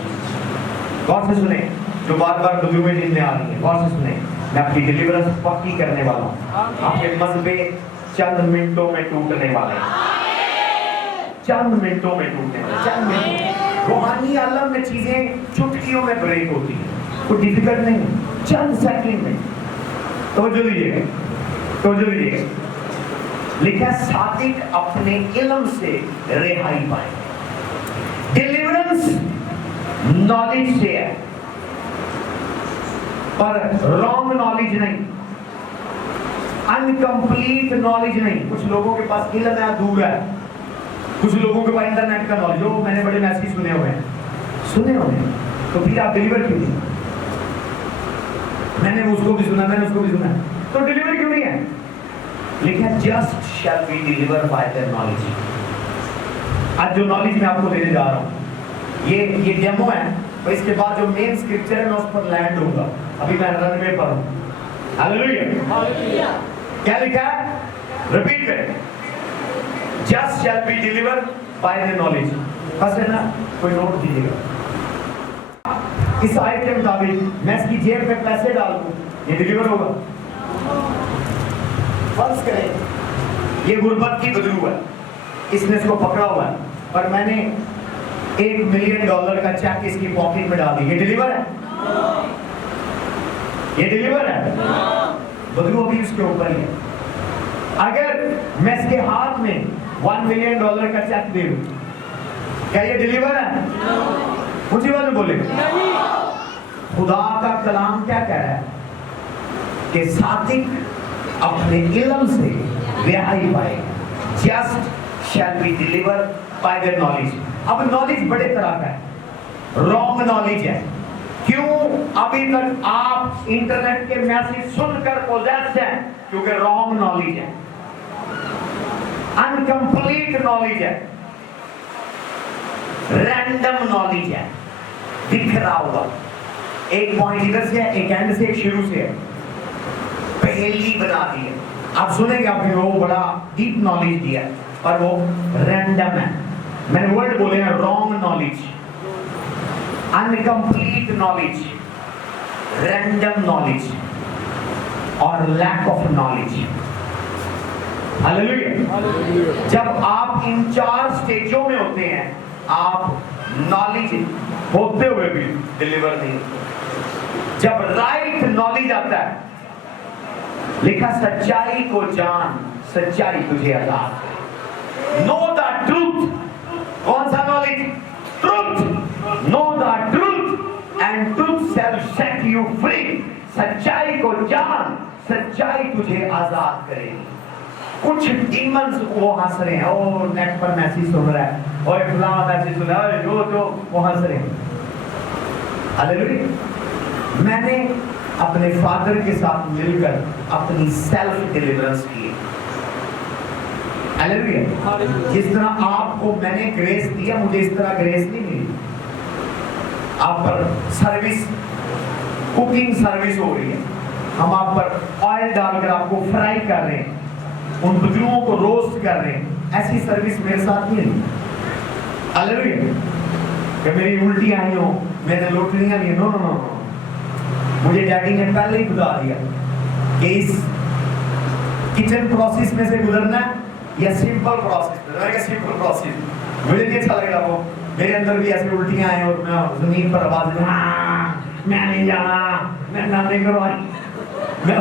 غور سے سنیں، جو بار بار بدرو میں نیند میں آ رہی ہے، غور سے سنیں. میں آپ کی ڈیلیورنس پکی کرنے والا ہوں. آپ کے مذہبے چند منٹوں میں ٹوٹنے والے ہیں. چند منٹوں میں ٹوٹنے والے، چند منٹوں. روحانی عالم میں چیزیں چٹکیوں میں بریک ہوتی ہیں، کوئی ڈیفیکلٹ نہیں ہے، چند سیکنڈ میں. توجہ دیجیے گا، توجہ دیجیے گا. لکھا صادق اپنے علم سے رہائی پائے. ڈیلیورنس نالج سے ہے، پر رانگ نالج نہیں، انکمپلیٹ نالج نہیں. کچھ لوگوں کے پاس علم ہے دور ہے، کچھ لوگوں کے پاس انٹرنیٹ کا نالج ہو. میں نے بڑے میسیج سنے ہوئے ہیں، تو پھر آپ ڈیلیور کیوں نہیں؟ میں نے اس کو بھی سنا، میں نے اس کو بھی سنا، تو ڈیلیور کیوں نہیں ہے؟ لکھا just shall be deliver by their knowledge. آج جو نالج میں آپ کو دینے جا رہا ہوں یہ ڈیمو ہے، اور اس کے بعد جو مین اسکرپچر ہے میں اس پر لینڈ ہوں گا. ابھی میں رن میں پر ہوں. ہاللیلویا. کیا لکھا ہے؟ ریپیٹ کریں. Just shall be deliver by their knowledge. بس ہے نا، کوئی نوٹ دیجیے گا. اس آیت کے مطابق میں اس کی جیب میں پیسے ڈال دوں، یہ ڈیلیور ہوگا. فرض کریں یہ غربت کی بدرو ہے، اس نے اس کو پکڑا ہوا ہے، پر میں نے $1 ملین کا چیک اس کی پاکٹ میں ڈال دی. یہ ڈیلیور ہے؟ یہ ڈیلیور ہے؟ بدرو ابھی اس کے اوپر ہی ہے. اگر میں اس کے ہاتھ میں $1 ملین کا چیک دے دوں، کیا یہ ڈیلیور ہے؟ مجھے والے بولے. خدا کا کلام کیا کہہ رہا ہے کہ صادق اپنے علم سے رہائی پائے. Just shall be deliver by their knowledge. اب نالج بڑے طرح کا ہے. رانگ نالج ہے. کیوں ابھی تک آپ انٹرنیٹ کے میسج سن کر پوزیس ہیں؟ کیونکہ رانگ نالج ہے، انکمپلیٹ نالج ہے، رینڈم نالج ہے، بکھرا ہوا. ایک پوائنٹ ادھر سے ہے، ایک اینڈ سے، ایک شروع سے ہے، پہلی بنا دی ہے. آپ سنیں گے آپ نے وہ بڑا ڈیپ نالج دیا ہے، پر وہ رینڈم ہے. میں نے ورڈ بولے ہیں wrong knowledge, incomplete knowledge, random knowledge اور لیک آف نالج. ہاللیلویا. جب آپ ان 4 سٹیجوں میں ہوتے ہیں، آپ نالج ہوتے ہوئے بھی ڈیلیور نہیں. جب رائٹ نالج آتا ہے، لکھا سچائی کو جان، سچائی تجھے آزاد کرے. Know the truth. کون سا knowledge? Truth. Know the truth and truth shall set you free. سچائی کو جان، سچائی تجھے آزاد کرے گی. کچھ ڈیمنز وہ ہنس رہے ہیں، اور نیٹ پر میسج سن رہا ہے، اور فلاں میسج سن رہا ہے، جو وہ ہنس رہے ہیں. ہاللیلویا. میں نے اپنے فادر کے ساتھ مل کر اپنی سیلف ڈیلیورنس کی. हालेलुया। जिस तरह आपको मैंने ग्रेस दिया, मुझे इस तरह ग्रेस नहीं मिली। आप पर सर्विस, कुकिंग सर्विस हो रही है, हम आप पर ऑयल डालकर आपको फ्राई कर रहे हैं, उन बदलुओं को रोस्ट कर रहे हैं। ऐसी सर्विस मेरे साथ नहीं है। हालेलुया। कि मेरी उल्टी आई हो, मैंने लोटलियां ली, नो नो नो, मुझे डैडी ने पहले ही बता दिया कि इस किचन प्रोसेस में से गुजरना है या सिंपल प्रोसेस में। मैंने कहा सिंपल प्रोसेस, मुझे नहीं अच्छा लग रहा वो। मेरे अंदर भी ऐसी उल्टियां आई और मैं जमीन पर आवाज दूं, मैं नहीं जाना, मैं नहीं करवाई, मैं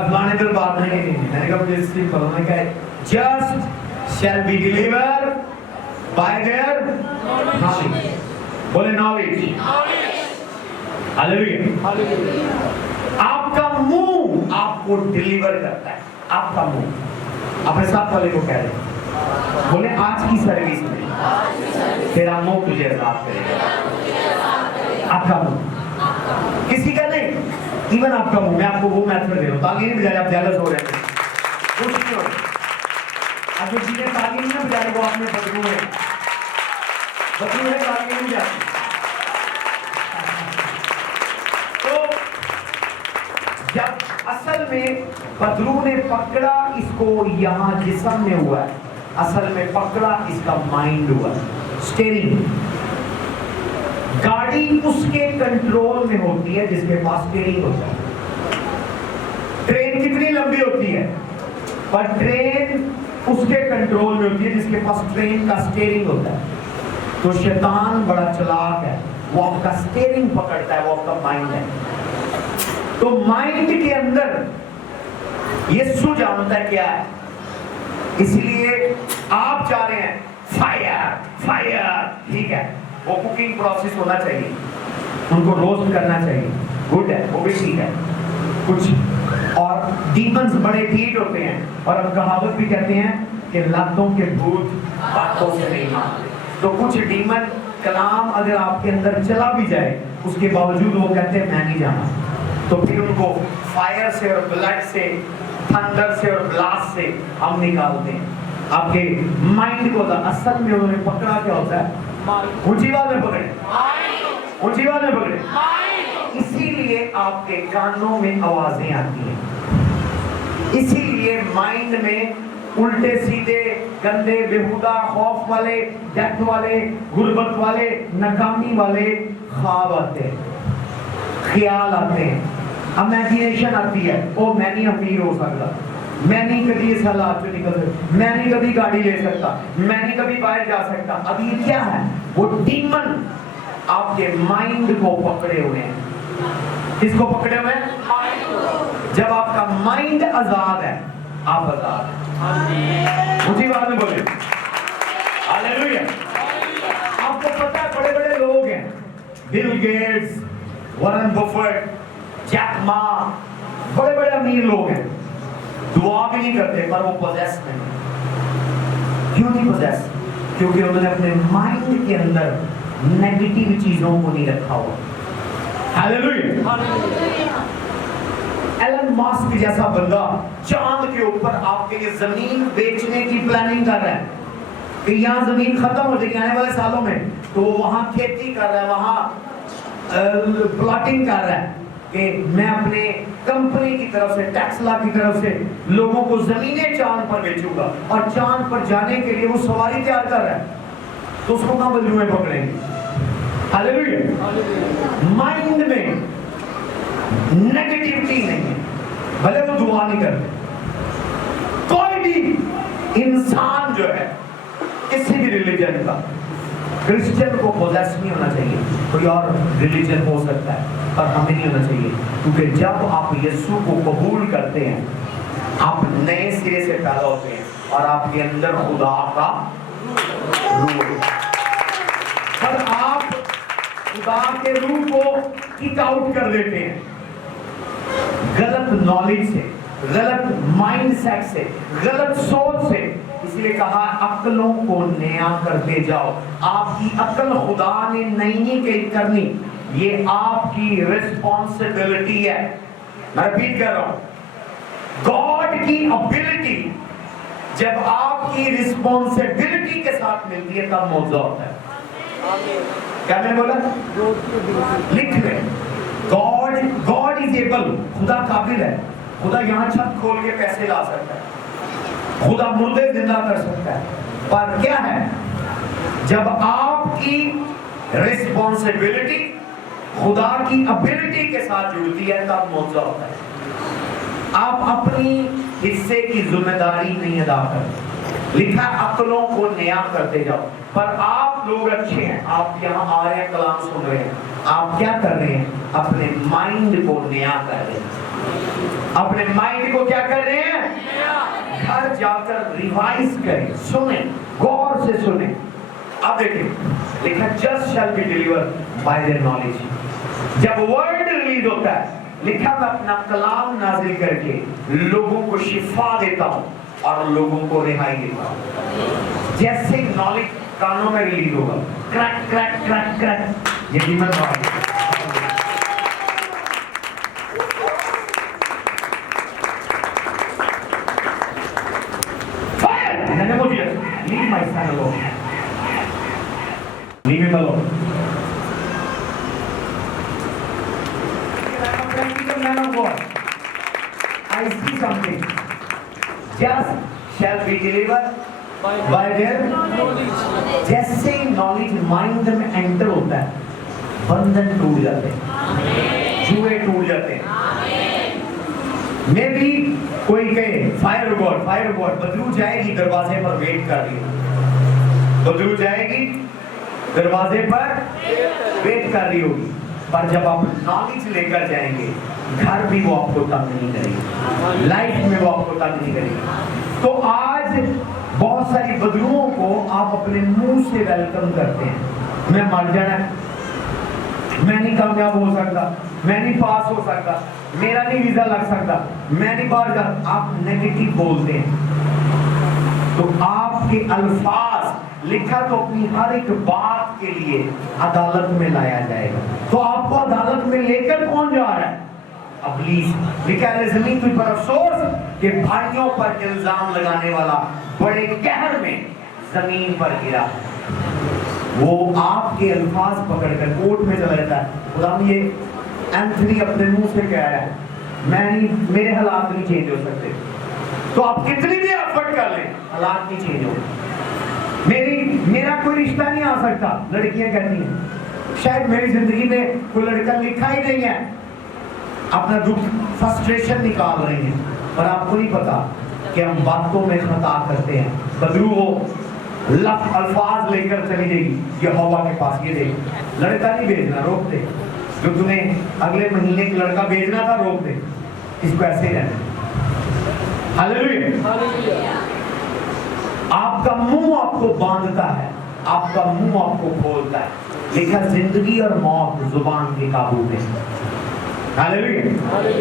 फलाने दिन बात नहीं की। मैंने कहा मुझे सिंपल, मैंने कहा just shall be deliver bye their knowledge. बोले नॉलेज। हालेलुया। आपका मुंह आपको डिलीवर करता है। आपका मुंह, अपने साथ वाले को कह रहे, बोले आज की सर्विस में तेरा मुंह तुझे आजाद करेगा। आपका मुंह, किसी का नहीं, इवन आपका मुंह। मैं आपको वो मैथड दे रहा हूं, ताली नहीं बजा रहे, आप जेलस हो रहे हैं, कुछ नहीं हो रहा। अब जो चीजें ताली नहीं ना बजा रहे, वो आपने बदलू है, बदलू है, ताली नहीं बजाती। जब असल में बदलू ने पकड़ा इसको, यहां जिस्म में हुआ है, असल में पकड़ा इसका माइंड हुआ। स्टीयरिंग, गाड़ी उसके कंट्रोल में होती है जिसके पास स्टीयरिंग होता है। ट्रेन कितनी लंबी होती है, पर ट्रेन उसके कंट्रोल में होती है जिसके पास ट्रेन का स्टीयरिंग होता है। तो शैतान बड़ा चालाक है, वो आपका स्टीयरिंग पकड़ता है, वो आपका माइंड है। तो माइंड के अंदर यीशु जानता है क्या है, इसलिए आप चाह रहे हैं फायर फायर, ठीक है, वो कुकिंग प्रोसेस होना चाहिए, उनको रोस्ट करना चाहिए, गुड है, वो भी ठीक है। कुछ और डीमंस बड़े ठीक होते हैं, और हम कहावत भी कहते हैं कि लातों के भूत बातों से नहीं मानते। तो कुछ डीमन कलाम अगर आपके अंदर चला भी जाए, उसके बावजूद वो कहते हैं मैं नहीं जाना, तो फिर उनको फायर से और ब्लड से, थंडर से और ब्लास्ट से हम निकालते हैं आपके माइंड को। असल में उन्होंने पकड़ा क्या होता है, ऊंची बात में पकड़े, ऊंची बात में पकड़े, इसीलिए आपके कानों में आवाजें आती हैं, इसीलिए माइंड में उल्टे सीधे गंदे बेहुदा खौफ वाले, डेथ वाले, गुर्बत वाले, नाकामी वाले ख्वाब आते हैं, ख्याल आते हैं, इमेजिनेशन आती है। ओ मैं नहीं अमीर हो सकता, मैं नहीं कभी इस हालात से निकल सकता, मैं नहीं कभी गाड़ी ले सकता, मैं नहीं कभी बाहर जा सकता। अब ये क्या है, वो डीमन आपके माइंड को पकड़े हुए हैं। किसको पकड़े हुए हैं? जब आपका माइंड आजाद है, आप आजाद हैं। मुझे बात में बोले हालेलुया। आपको पता है बड़े बड़े लोग हैं, Bill Gates, Warren Buffett, Jack Ma, बड़े बड़े अमीर लोग हैं, दुआ भी नहीं करते, पर वो पोजेस नहीं। क्यों नहीं पोजेस? क्योंकि उन्होंने अपने माइंड के अंदर नेगेटिव चीजों को नहीं रखा हुआ। हालेलुया। एलन मस्क जैसा बंदा चांद के ऊपर आपके लिए जमीन बेचने की प्लानिंग कर रहा है कि यहाँ जमीन खत्म हो जाएगी आने वाले सालों में, तो वहां खेती कर रहा है, वहां प्लॉटिंग कर रहा है कि मैं अपने कंपनी की तरफ से, टेस्ला की तरफ से लोगों को जमीनें चांद पर बेचूंगा, और चांद पर जाने के लिए वो सवारी तैयार कर रहा है, तो उसको कहां बदलू में पकड़ेंगे? हालेलुया। माइंड में नेगेटिविटी नहीं है, भले वो दुआ नहीं करते। कोई भी इंसान जो है किसी भी रिलीजन का, क्रिश्चियन को पोजेस नहीं होना चाहिए, कोई और रिलीजन हो सकता है, पर हमें नहीं होना चाहिए, क्योंकि जब आप यीशु को कबूल करते हैं, आप नए सिरे से पैदा होते हैं और आपके अंदर खुदा का रूह है। पर आप खुदा के रूह को किक आउट कर देते हैं गलत नॉलेज से, गलत माइंड सेट से, गलत सोच से। इसलिए कहा अक्लों को नया करते जाओ। आपकी अक्ल खुदा ने नहीं करनी, ये आपकी रिस्पॉन्सिबिलिटी है। मैं रिपीट कर रहा हूं, गॉड की एबिलिटी جب آپ کی رسپانسبلٹی کے ساتھ ملتی ہے تب معجزہ ہوتا ہے. کیا میں نے بولا؟ لکھ لیں. God is able. خدا قابل ہے. خدا یہاں چھت کھول کے پیسے لا سکتا ہے. خدا مردے زندہ کر سکتا ہے. پر کیا ہے؟ جب آپ کی رسپانسبلٹی خدا کی ابیلٹی کے ساتھ جڑتی ہے تب معجزہ ہوتا ہے. آپ اپنی حصے کی ذمہ داری نہیں ادا کرتے. لکھا عقلوں کو نیا کرتے جاؤ. پر آپ لوگ اچھے ہیں, آپ یہاں آ رہے ہیں, کلام سن رہے ہیں, آپ کیا کر رہے ہیں؟ اپنے مائنڈ کو نیا کر رہے ہیں. اپنے مائنڈ کو کیا کر رہے ہیں؟ گھر جا کر ریوائز کریں, سنیں, غور سے سنیں. اب دیکھیں لکھا just shall be delivered by their knowledge. جب ورڈ ریلیز ہوتا ہے لکھا میں اپنا کلام نازل کر کے لوگوں کو شفا دیتا ہوں اور لوگوں کو رہائی دیتا ہوں. جیسے نالج کانوں میں ریلیز ہوگا, کریک کریک کریک کریک, یہ قیمت بات ہے. Leave my son alone. Leave him alone. I'm a practical man of God. I see something. Just shall be delivered by their knowledge. جیسے knowledge mind میں enter ہوتا ہے بندھن ٹوٹ جاتے ہیں, جوئے ٹوٹ جاتے ہیں. میں بھی کوئی کہے فائر گاڈ بدرو جائے گی دروازے پر ویٹ کر رہی ہوگی, بدرو جائے گی دروازے پر ویٹ کر رہی ہوگی. پر جب آپ نالج لے کر جائیں گے گھر بھی وہ آپ کو تنگ نہیں کرے گی, لائف میں وہ آپ کو تنگ نہیں کرے گی. تو آج بہت ساری بدروؤں کو آپ اپنے منہ سے ویلکم کرتے ہیں. میں مر جانا, میں نہیں کامیاب ہو سکتا, میں نہیں پاس ہو سکتا, میرا نہیں ویزا لگ سکتا, میں نہیں باہر جا. آپ نیگیٹو بولتے ہیں تو آپ کے الفاظ لکھا تو اپنی ہر ایک بات کے لیے عدالت میں لایا جائے گا. تو آپ کو عدالت میں لے کر کون جا رہا ہے؟ ابلیس. لکھا ہے زمین پر افسوس کہ بھائیوں پر الزام لگانے والا بڑے قہر میں زمین پر گرا. وہ آپ کے الفاظ پکڑ کر کورٹ میں چلا جاتا ہے. خدا یہ اینتھنی اپنے منہ سے کہہ رہا ہے میں نہیں, میرے حالات نہیں چینج ہو سکتے. تو آپ کتنی بھی ایفرٹ کر لیں حالات نہیں چینج ہو. میرا کوئی رشتہ نہیں آ سکتا. لڑکیاں کہتی ہیں شاید میری زندگی میں کوئی لڑکا لکھا ہی نہیں ہے, اپنا دکھ فرسٹریشن نکال رہی ہیں. پر آپ کو نہیں پتا کہ ہم باتوں میں خطا کرتے ہیں. بدرو وہ لفظ الفاظ لے کر چلی جائے گی یہوہ کے پاس, یہ دیکھ لڑکا نہیں بھیجنا, روک دے. جو تمہیں اگلے مہینے ایک لڑکا بھیجنا تھا روک دے, اس کو ایسے رہنا. ہاللیلویا. آپ کا منہ آپ کو باندھتا ہے, آپ کا منہ آپ کو کھولتا ہے. لکھا زندگی اور موت زبان کے قابو میں. ہاللیلویا.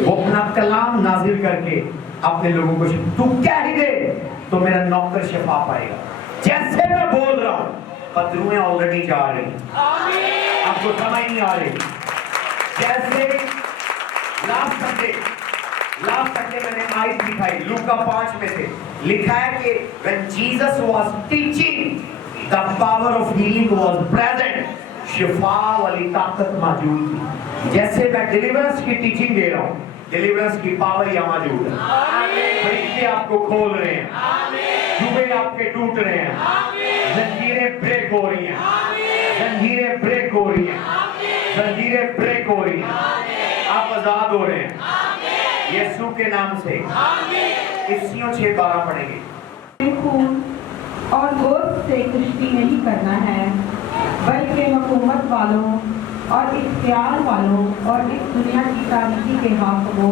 وہ اپنا کلام نازل کر کے اپنے لوگوں کو تو کہہ ہی دے تو میرا نوکر شفا پائے گا. جیسے میں بول رہا ہوں بدرویں آلریڈی جا رہی ہیں, آپ کو سمجھ نہیں آ رہی. جیسے لاسٹ سنڈے میں نے آیت دکھائی لوکا 5 میں سے, لکھا ہے کہ when Jesus was teaching the power of healing was present, شفا والی طاقت موجود تھی. جیسے میں ڈیلیورنس کی ٹیچنگ دے رہا ہوں ڈیلیورنس کی پاور یہاں موجود ہے. فرشتے آپ کو کھول رہے ہیں, جوئے آپ کے ٹوٹ رہے ہیں, زنجیریں بریک ہو رہی ہیں, زنجیریں بریک ہو رہی ہیں, زنجیریں بریک ہو رہی ہیں. آپ آزاد ہو رہے ہیں یسوع کے نام سے. افسیوں 6:12 پڑھیں گے. خون اور گوشت سے کشتی نہیں کرنا ہے بلکہ حکومت والوں اور اختیار والوں اور اس دنیا کی تاریکی کے حاکموں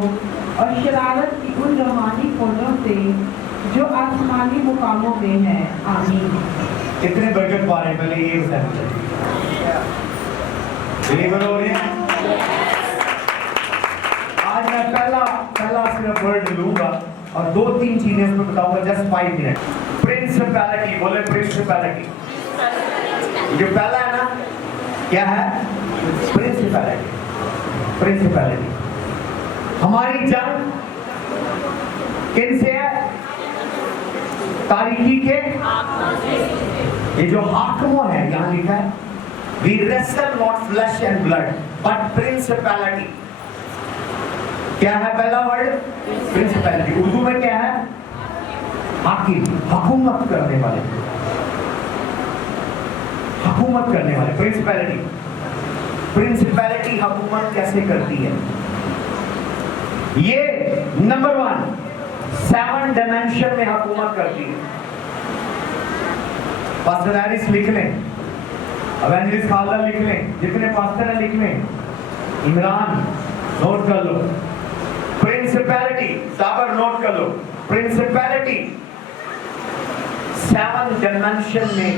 اور شرارت کی ان روحانی فوجوں سے جو آسمانی مقاموں میں ہے. آمین. کتنے برکت پا رہے ہیں پہلے یہ بتائیں. ڈیلیور ہو رہے ہیں. آج میں پہلا صرف ورڈ لوں گا اور 2-3 چیزیں اس میں بتاؤں گا. Just 5 minute. پرنسپیلٹی, بولے پرنسپیلٹی. جو پہلا ہے نا کیا ہے؟ پرنسپیلٹی. پرنسپیلٹی. ہماری جنگ کن سے ہے؟ तारीकी के ये जो हाकिमों है यहाँ लिखा है we wrestle not flesh and blood but principality क्या है पहला वर्ड principality उर्दू में क्या है हाकिम हुकूमत करने वाले प्रिंसिपैलिटी हुकूमत कैसे करती है ये नंबर 1 7 डायमेंशन में हुकूमत करती है पास्टर हैरिस लिख लें एवेंजलिस्ट खालदा लिख लें जितने पास्टर हैं लिख लें इमरान नोट कर लो प्रिंसिपैलिटी साबर नोट कर लो प्रिंसिपैलिटी 7 डायमेंशन में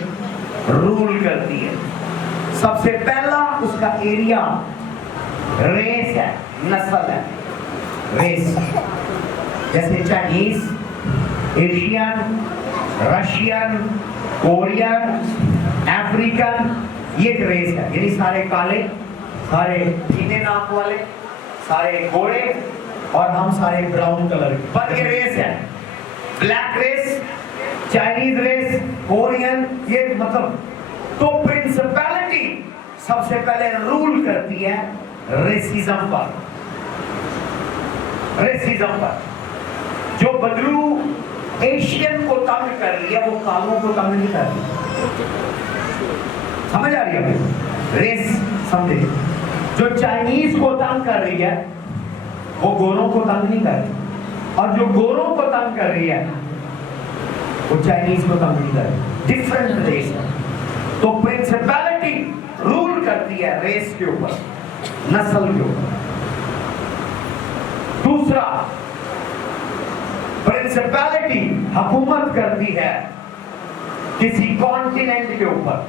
रूल करती है सबसे पहला उसका एरिया रेस है नस्ल है रेस जैसे Chinese Asian Russian Korean African ये एक रेस है यानी सारे काले सारे पीले नाक वाले सारे गोरे और हम सारे ब्राउन कलर के पर ये रेस है black race Chinese race Korean ये मतलब तो प्रिंसिपैलिटी सबसे पहले रूल करती है रेसिज्म पर जो बदलू एशियन को तंग कर रही है वो कालों को तंग नहीं कर रही समझ आ रही है रेस समझे जो चाइनीज को तंग कर रही है वो गोरों को तंग नहीं कर रही और जो गोरों को तंग कर रही है वो चाइनीज को तंग नहीं कर रही डिफरेंट रेस है तो प्रिंसिपैलिटी रूल करती है रेस के ऊपर नस्ल के ऊपर दूसरा प्रिंसिपैलिटी हुकूमत करती है किसी कॉन्टिनेंट के ऊपर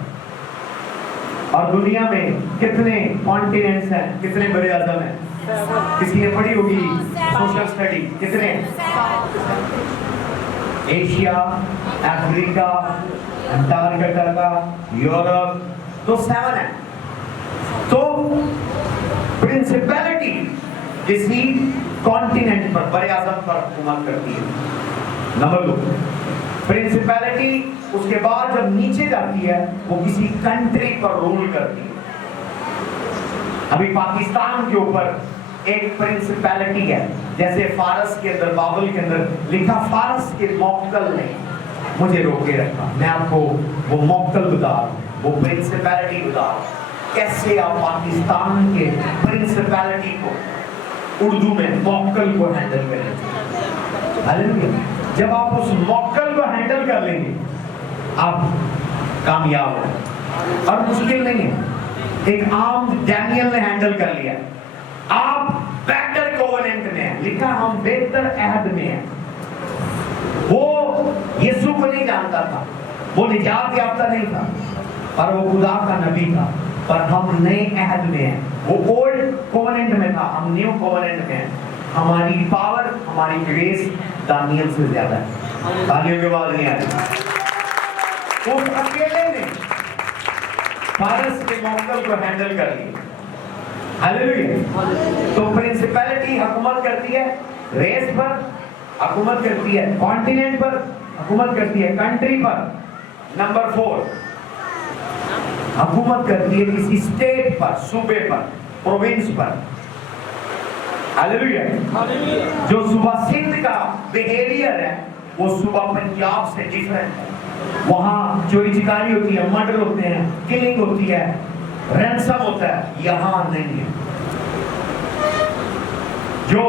और दुनिया में कितने कॉन्टिनेंट्स हैं कितने बड़े आज़म हैं किसी ने पढ़ी होगी सोशल स्टडी कितने एशिया अफ्रीका अंटार्कटिका यूरोप तो 7 है तो प्रिंसिपैलिटी किसी कॉन्टिनेंट पर बड़े आज़म पर हुकूमत करती है नंबर 2 प्रिंसिपैलिटी उसके बाद जब नीचे जाती है वो किसी कंट्री पर रूल करती है अभी पाकिस्तान के ऊपर एक प्रिंसिपैलिटी है जैसे फारस के अंदर बाबल के अंदर लिखा फारस के मोक्तल ने मुझे रोके रखा मैं आपको वो मोक्तल बता रहा हूं वो प्रिंसिपैलिटी बता रहा हूं कैसे आप पाकिस्तान के प्रिंसिपैलिटी को उर्दू में मोक्तल को हैंडल करेंगे जब आप उस मोक्तल को हैंडल कर लेंगे आप कामयाब हो और मुश्किल नहीं है एक आम डैनियल ने हैंडल कर लिया आप बेटर कोवेनेंट में हैं लिखा हम बेहतर अहद में हैं वो यीशु को नहीं जानता था वो निजात याफ्ता नहीं था पर वो खुदा का नबी था पर हम नए अहद में हैं वो ओल्ड कोवेनेंट में था हम न्यू कोवेनेंट में हैं हमारी पावर हमारी ग्रेस दानियल से ज्यादा है तालियों के बाद नहीं आ रही वो अकेले ने फारस के मोक्तल को हैंडल कर लिया हालेलुया तो प्रिंसिपैलिटी हुकूमत करती है रेस पर हुकूमत करती है कॉन्टिनेंट पर हुकूमत करती है कंट्री पर नंबर 4 हुकूमत करती है किसी स्टेट पर सूबे पर प्रोविंस पर हालेलुया जो सुबह सिंध का बिहेवियर है वो सुबह पंजाब से डिफरेंट है वहां चोरी चिकारी होती है मर्डर होते हैं किलिंग होती है रैंसम होता है यहां नहीं है जो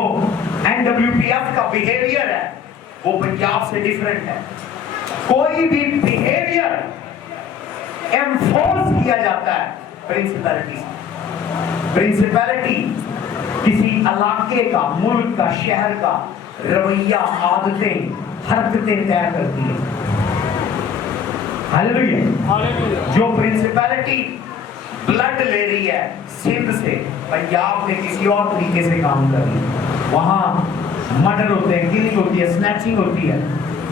NWPF का बिहेवियर है वो पंजाब से डिफरेंट है कोई भी बिहेवियर एनफोर्स किया जाता है प्रिंसिपैलिटी किसी इलाके का मुल्क का शहर का रवैया आदतें हरकतें तय करती है हालेलुया जो प्रिंसिपैलिटी ब्लड ले रही है सिंध से पंजाब में किसी और तरीके से काम कर रही है वहां मर्डर होते हैं किलिंग होती है स्नैचिंग होती है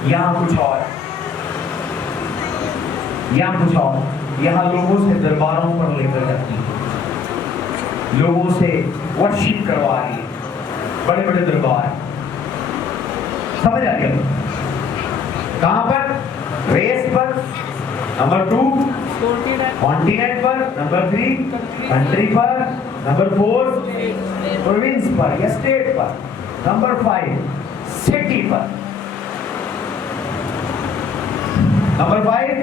यहाँ कुछ और यहाँ लोगों से दरबारों पर लेकर जाती है लोगों से वर्शिप करवा रही है बड़े बड़े दरबार समझ आ गया कहां पर रेस पर, नंबर 2 कॉन्टिनेंट पर, नंबर 3 कंट्री पर, नंबर 4 प्रोविंस पर या स्टेट पर, नंबर 5 सिटी पर, नंबर 5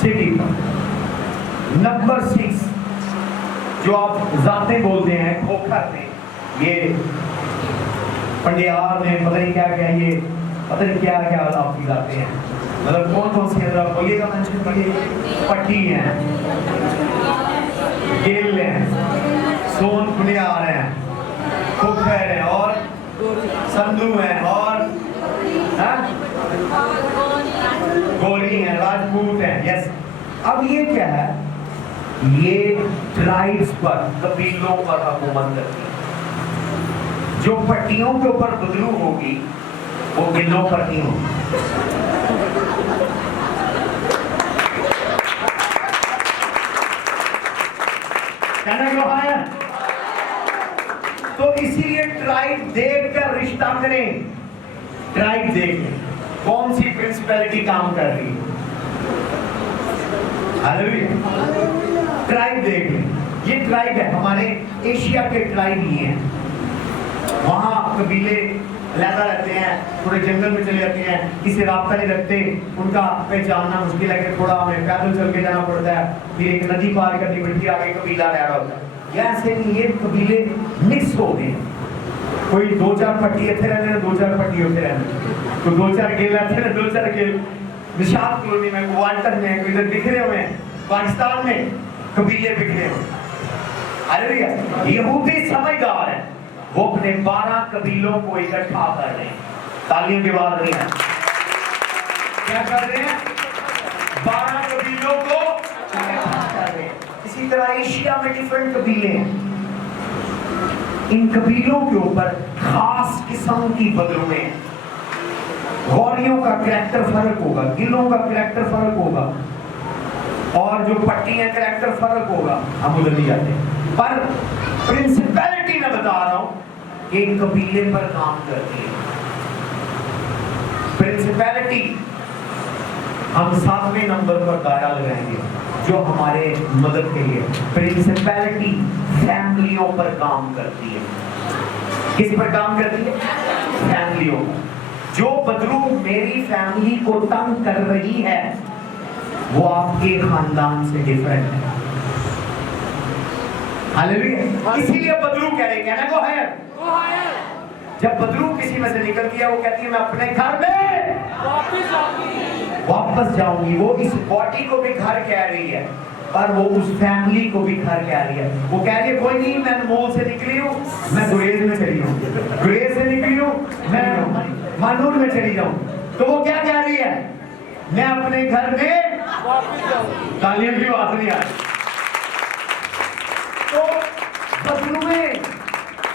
सिटी पर, नंबर 6 जो आप जाते बोलते हैं, खोखर में, ये पंडियार में, पता नहीं क्या क्या, ये पता नहीं क्या क्या आप जाते हैं, मतलब कौन कौन सी अंदर बोलिएगा, मेंशन करिए। पट्टी है, गेल है, सोन पुनियार है, खोखर है, और संधू है, और गोरी है, राजपूत है। यस, अब ये क्या है, ये ट्राइब्स पर, कबीलों पर हुकूमत करती है। जो पट्टियों के ऊपर बदलू होगी वो गिलों पर नहीं होगी। तो इसीलिए ट्राइब देखकर रिश्ता करें, ट्राइब देखें कौन सी प्रिंसिपैलिटी काम कर रही है। हालेलुया, ट्राइब देख लें। ये ट्राइब है, हमारे एशिया के ट्राइब ही हैं। वहाँ कबीले अलग रहते हैं, थोड़े जंगल में चले जाते हैं, किसी रास्ता नहीं रखते, उनका पहचानना मुश्किल है कि थोड़ा हमें पैदल चल के जाना पड़ता है, फिर एक नदी पार करनी पड़ती है, आगे कबीला रह रहा होता है। ऐसे नहीं, ये कबीले मिक्स हो गए, कोई 2-4 पट्टी रहते हैं, 2-4 पट्टी होते रहते, तो 2-4 गेल रहते हैं, 2-4 गेल निशात कॉलोनी में, क्वार्टर में, इधर बिखरे हुए हैं, पाकिस्तान में कबीले बिखरे हुए। हालेलुया, यहूदी समझदार है, वो अपने 12 कबीलों को इकट्ठा कर रहे हैं। तालियों के बाद नहीं है, क्या कर रहे हैं, 12 कबीलों को इकट्ठा कर रहे हैं। इसी तरह एशिया में डिफरेंट कबीले हैं, इन कबीलों के ऊपर खास किस्म की बदलुएं, गौरियों का कैरेक्टर फर्क होगा, गिलों का कैरेक्टर फर्क होगा, और जो पट्टी है कैरेक्टर फर्क होगा। हम उधर नहीं जाते, पर प्रिंसिपैलिटी मैं बता रहा हूं कि कबीले पर काम करती है। प्रिंसिपैलिटी हम 7वें नंबर पर दायरा लगाएंगे जो हमारे मदद के लिए। प्रिंसिपैलिटी फैमिलियों पर काम करती है। किस पर काम करती है, फैमिलियों पर। जो बदलू मेरी फैमिली को तंग कर रही है वो आपके खानदान से डिफरेंट है। हालेलुया, इसीलिए बदलू कह रहे, कहना को है, जब बदलू किसी में से निकलती है वो कहती है मैं अपने घर में वापस जाऊंगी। वो इस बॉडी को भी घर कह रही है, पर वो उस फैमिली को भी घर कह रही है। वो कह रही है कोई नहीं, मैं अनमोल से निकली हूँ, मैं गुरेज में चली हूँ, गुरेज से निकली हूँ, मैं मानूर में चली जाऊँ। तो वो क्या कह रही है, मैं अपने घर में तालियों की बात नहीं आ रही। तो बदलुए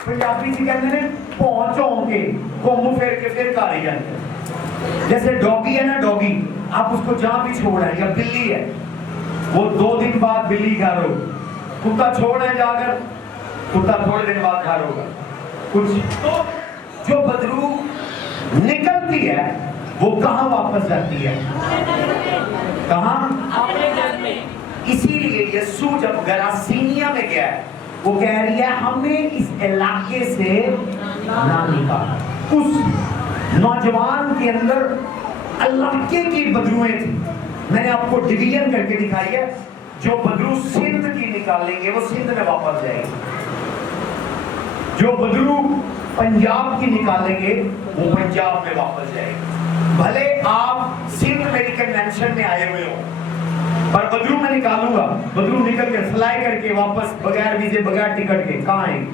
पंजाबी जी कहते हैं पहुंचो के घूम फिर के फिर कारी जाते। जैसे डॉगी है ना, डॉगी आप उसको जहां भी छोड़ है, या बिल्ली है वो 2 दिन बाद बिल्ली घर हो, कुत्ता छोड़ है जाकर, कुत्ता थोड़े दिन बाद घर होगा कुछ। तो जो बदलू निकलती है वो कहां वापस जाती है, कहां, अपने घर में। इसीलिए यीशु जब गरासीनिया में गया वो कह रही है हमें इस इलाके से ना निकाला। उस नौजवान के अंदर इलाके की बदलुएं थी। मैंने आपको डिवीजन करके दिखाई है, जो बदलू सिंध की निकालेंगे वो सिंध में वापस जाएंगे, जो बदलू पंजाब की निकालेंगे वो पंजाब में वापस जाएंगे। भले आप सिंध मेरी कन्वेंशन में आए हुए हो, पर बदलू मैं निकालूंगा, बदलू निकल के फ्लाई करके वापस बगैर वीजे बगैर टिकट के कहाँ आएंगे,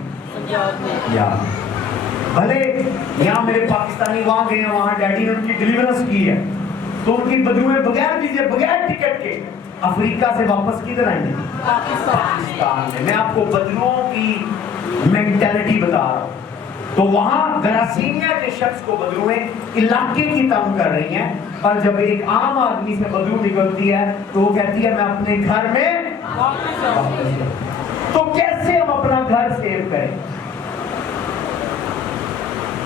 या भले यहाँ मेरे पाकिस्तानी वहां गए हैं, वहां डैडी ने उनकी डिलीवरेंस की है, तो उनकी बदलुएं बगैर वीजे बगैर टिकट के अफ्रीका से वापस किधर आएंगे, पाकिस्तान में। मैं आपको बदलुओं की मेंटालिटी बता रहा हूँ। तो वहां गरासीनिया के शख्स को बदलुएं इलाके की तंग कर रही हैं, पर जब एक आम आदमी से बदलू निकलती है तो वो कहती है मैं अपने घर में वापस जाऊं। तो कैसे हम अपना घर सेव करें,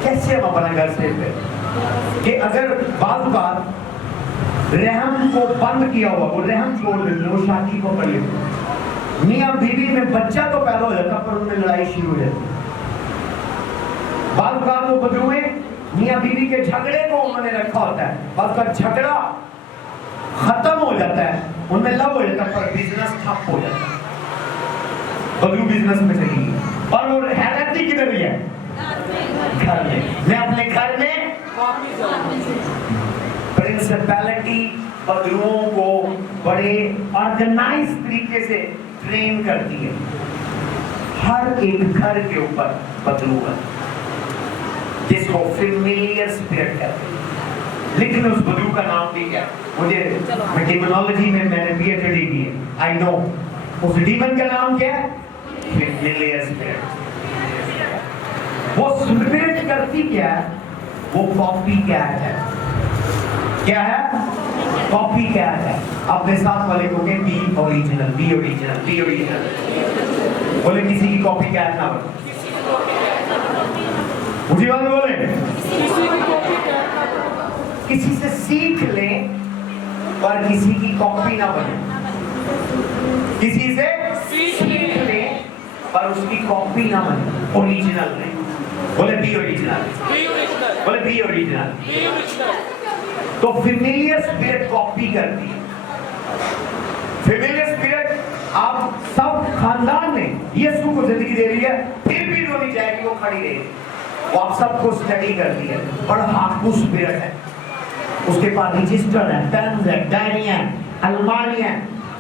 कैसे हम अपना घर सेव करें कि अगर बात रहम को बंद किया हुआ, वो रहम छोड़ देते, वो शादी को कर लेते। मियाँ बीवी में बच्चा तो पैदा हो जाता पर उनमें लड़ाई शुरू हो जाती। बाल बाल वो बदलुए मियाँ बीवी के झगड़े को उन्होंने रखा होता है, बाल का झगड़ा खत्म हो जाता है, उनमें लव हो जाता है पर बिजनेस ठप हो जाता है। बदलू बिजनेस में चली गई और वो रहती किधर भी है? घर में। मैं अपने घर में प्रिंसिपैलिटी बदलुओं को बड़े ऑर्गेनाइज तरीके से ट्रेन करती है। हर एक घर के ऊपर बदलू है जिसको फेमिलियर स्पिरिट कहते हैं। लेकिन उस बदलू का नाम भी क्या? मुझे डेमोनोलॉजी में मैंने पीएचडी की है, आई नो। उस डीमन का नाम क्या है? Familiar spirit. वो स्पिरिट करती क्या है? वो कॉपी कैट है। क्या है? कॉपी कैट है। अपने साथ वाले को कहें B original, B original, B original. बोले किसी की कॉपी कैट ना बनो। मुझे बात बोले, किसी से सीख लें पर किसी की कॉपी ना बने। किसी से सीख लें पर उसकी कॉपी ना बने, ओरिजिनल नहीं। बोले बी ओरिजिनल, बोले बी ओरिजिनल। तो फेमिलियर स्पिरिट कॉपी करती है। फेमिलियर स्पिरिट आप सब खानदान में यीशु को जिंदगी दे रही है, फिर भी जो नहीं जाएगी वो खड़ी रहेगी। वो आप सबको स्टडी करती है, बड़ा हाकू स्पिरिट है। उसके पास रजिस्टर है, पेन है, डायरी है, अलमारी है।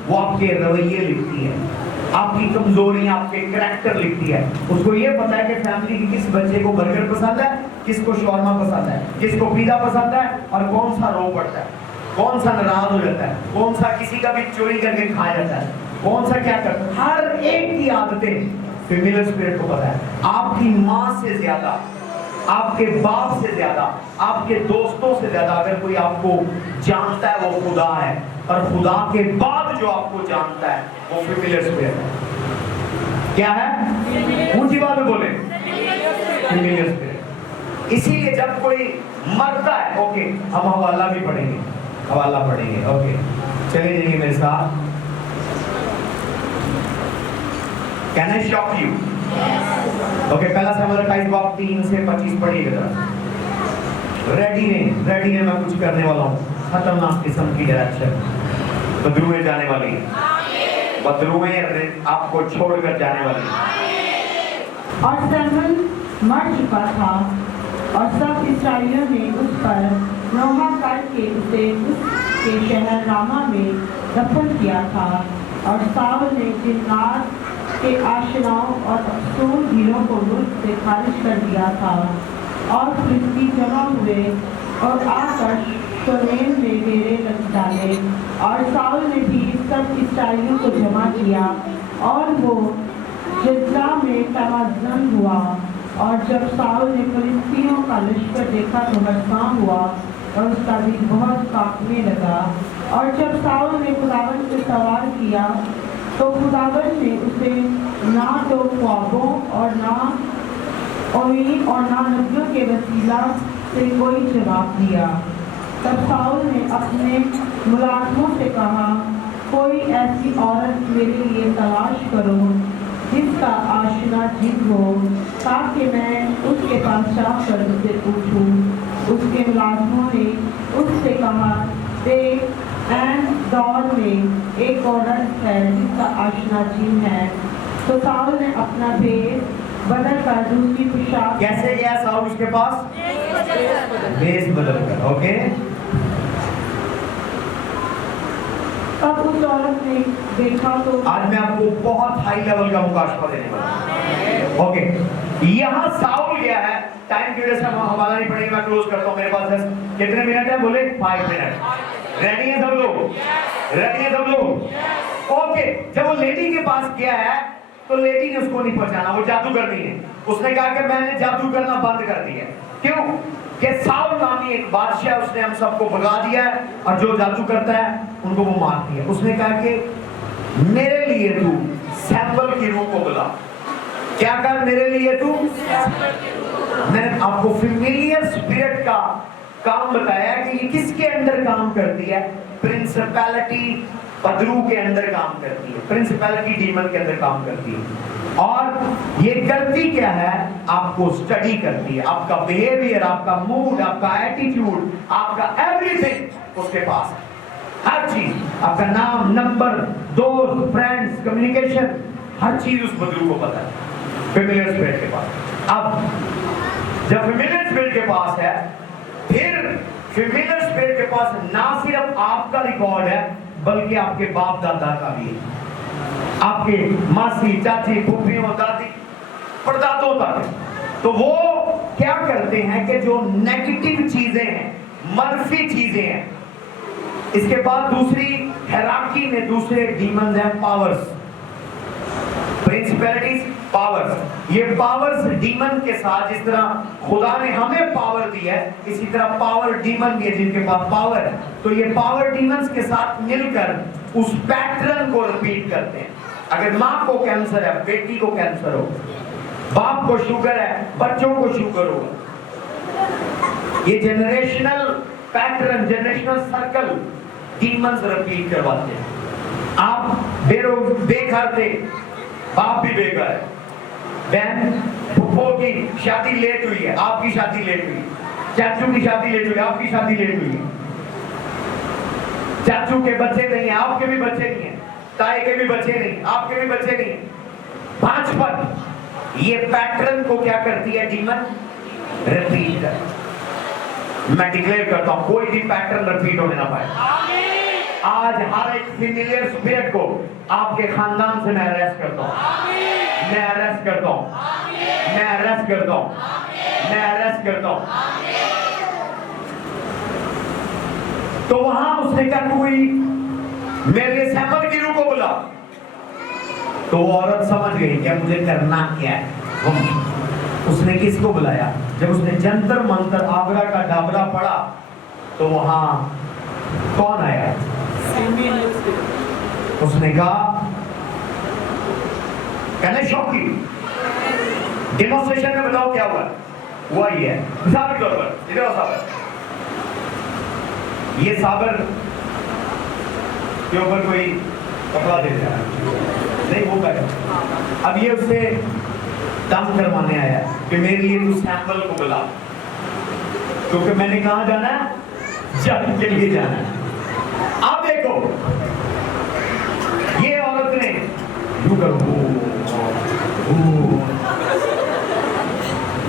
वो आपके रवैये लिखती है, आपकी कमजोरियां, आपके करैक्टर लिखती है। उसको ये पता है कि फैमिली के किस बच्चे को बर्गर पसंद है, किसको शौरमा पसंद है, किसको पिज़्ज़ा पसंद है और कौन सा रो पड़ता है, कौन सा नाराज हो जाता है, कौन सा किसी का भी चोरी करके खा जाता है, कौन सा क्या करता है। हर एक की आदतें फेमिलियर स्पिरिट को पता है। आपकी माँ से ज्यादा, आपके बाप से ज्यादा, आपके दोस्तों से ज्यादा अगर कोई आपको जानता है वो खुदा है, और खुदा के बाद जो आपको जानता है वो फेमिलियर स्पिरिट है। क्या है? ऊंची बात में बोले, फेमिलियर स्पिरिट। इसीलिए जब कोई मरता है, ओके हम हवाला भी पढ़ेंगे, हवाला पढ़ेंगे, ओके चले जाइए मेरे साथ। Can I shock you? Okay, पहला सवाल 28 से 25 पढ़िएगा। रेडी ने मैं कुछ करने वाला हूँ, खतरनाक किस्म की डायरेक्शन। बदलुएं जाने वाली है, बदलुएं आपको छोड़कर जाने वाली है। और सैमुएल मर चुका था और सब इस्राएलियों ने उस पर नौहा करके उसे उसके शहर रामा में दफन किया था। और साउल ने जिन्नात के आशनाओं और अफसूल हीरों को मुल्क से खारिज कर दिया था। और फिलिस्ती जमा हुए और आकर शोनेम में डेरे लग डाले। और साउल ने भी सब इस्राएलियों को जमा किया और वो जिज्ला में तमाज़न हुआ। और जब साउल ने फिलिस्तियों का लश्कर देखा तो हड़सां हुआ और उसका दिल बहुत कांपने लगा। और जब साउल ने खुदावन से सवाल किया तो खुदावन ने उसे ना तो ख्वाबों और ना उम्मीद और ना नबियों के वसीला से कोई जवाब दिया। तब साउल ने अपने मुलाजमों से कहा, कोई ऐसी औरत मेरे लिए तलाश करो जिसका आशना जिन हो, ताकि मैं उसके पास जाकर उससे पूछूं। उसके मुलाजमों ने उससे कहा, देख एन दौर में एक औरत है जिसका आशना जिन है। तो साउल ने अपना भेष बदल कर दूसरी पोशाक। कैसे गया साउल उसके पास? भेष बदल कर, ओके। तब उस औरत ने देखा तो आज मैं आपको बहुत हाई लेवल का मुकाशफा देने वाला हूं, ओके। यहाँ साउल गया है, टाइम की वजह से हम हवाला नहीं पढ़ेंगे, मैं क्लोज करता हूँ। मेरे पास कितने मिनट है? बोले 5 मिनट। रेडी है सब लोग? रेडी है सब लोग? ओके। जब वो लेडी के पास गया है तो लेडी ने उसको नहीं पहचाना, वो जादूगर नहीं है। उसने कहा कि मैंने जादू करना बंद कर दिया। क्यों? कि साउल नामी एक बादशाह, उसने हम सबको भगा दिया है और जो जादू करता है उनको वो मार दिया। उसने कहा कि मेरे लिए तू सैमुएल की रूह को बुला। क्या कर? मेरे लिए तू। मैंने आपको फेमिलियर स्पिरिट का काम बताया कि ये किसके अंदर काम करती है, प्रिंसिपैलिटी बदरू के अंदर काम करती है, प्रिंसिपैलिटी डीमन के अंदर काम करती है। और ये करती क्या है, आपको स्टडी करती है, आपका बिहेवियर, आपका मूड, आपका एटीट्यूड, आपका एवरीथिंग उसके पास है, हर चीज, आपका नाम, नंबर, दोस्त, फ्रेंड्स, कम्युनिकेशन, हर चीज उस बदरू को पता है फेमिलियर स्पिरिट के पास। अब जब फेमिलियर स्पिरिट के पास है, फिर फेमिलियर स्पिरिट के पास ना सिर्फ आपका रिकॉर्ड है बल्कि आपके बाप दादा का भी है, आपके मासी, चाची, फूफियों, दादी, परदादों तक। तो वो क्या करते हैं कि जो नेगेटिव चीजें हैं, मनफी चीजें हैं, इसके बाद दूसरी हायरार्की में दूसरे डीमंस हैं पावर्स, प्रिंसिपैलिटीज, पावर्स। ये पावर्स डीमन के साथ, जिस तरह खुदा ने हमें पावर दी है, इसी तरह पावर डीमन भी है जिनके पास पावर है। तो ये पावर डीमंस के साथ मिलकर उस पैटर्न को रिपीट करते हैं। अगर माँ को कैंसर है, बेटी को कैंसर हो, बाप को शुगर है, बच्चों को शुगर हो, ये generational pattern, generational circle demons repeat करवाते हैं। आप बेघर थे, बाप भी बेघर है, बहन फुफ्फो की शादी लेट हुई है, आपकी शादी लेट हुई, चाचू की शादी लेट हुई, आपकी शादी लेट हुई, चाचू के बच्चे नहीं है, आपके भी बच्चे नहीं है, ताई के भी बच्चे नहीं, आपके भी बच्चे नहीं, पांचपन। ये पैटर्न को क्या करती है डीमन, रिपीट कर। मैं डिक्लेयर करता हूं कोई भी पैटर्न रिपीट होने ना पाए। आज हर एक फेमिलियर स्पिरिट को आपके खानदान से मैं अरेस्ट करता हूं, मैं अरेस्ट करता हूं, मैं अरेस्ट करता हूं, मैं अरेस्ट करता हूं। तो वहां उसने कहा कोई मेरे सैमल की रूह को बुला। तो वो औरत समझ गई कि मुझे करना क्या है। उसने किसको बुलाया? जब उसने जंतर मंतर आबरा का डाबरा पढ़ा तो वहां कौन आया? उसने कहा कहने शौकी डेमोन्स्ट्रेशन में बताओ क्या हुआ? हुआ ही है, मिसाल के तौर पर इधर आओ, साबर, ये साबर के ऊपर कोई कपड़ा दे दिया नहीं होगा। अब ये उससे दम करवाने आया कि मेरे लिए तू सैंपल को बुला, क्योंकि मैंने कहा जाना है, जंग के लिए जाना है। अब देखो ये औरत ने यू करो,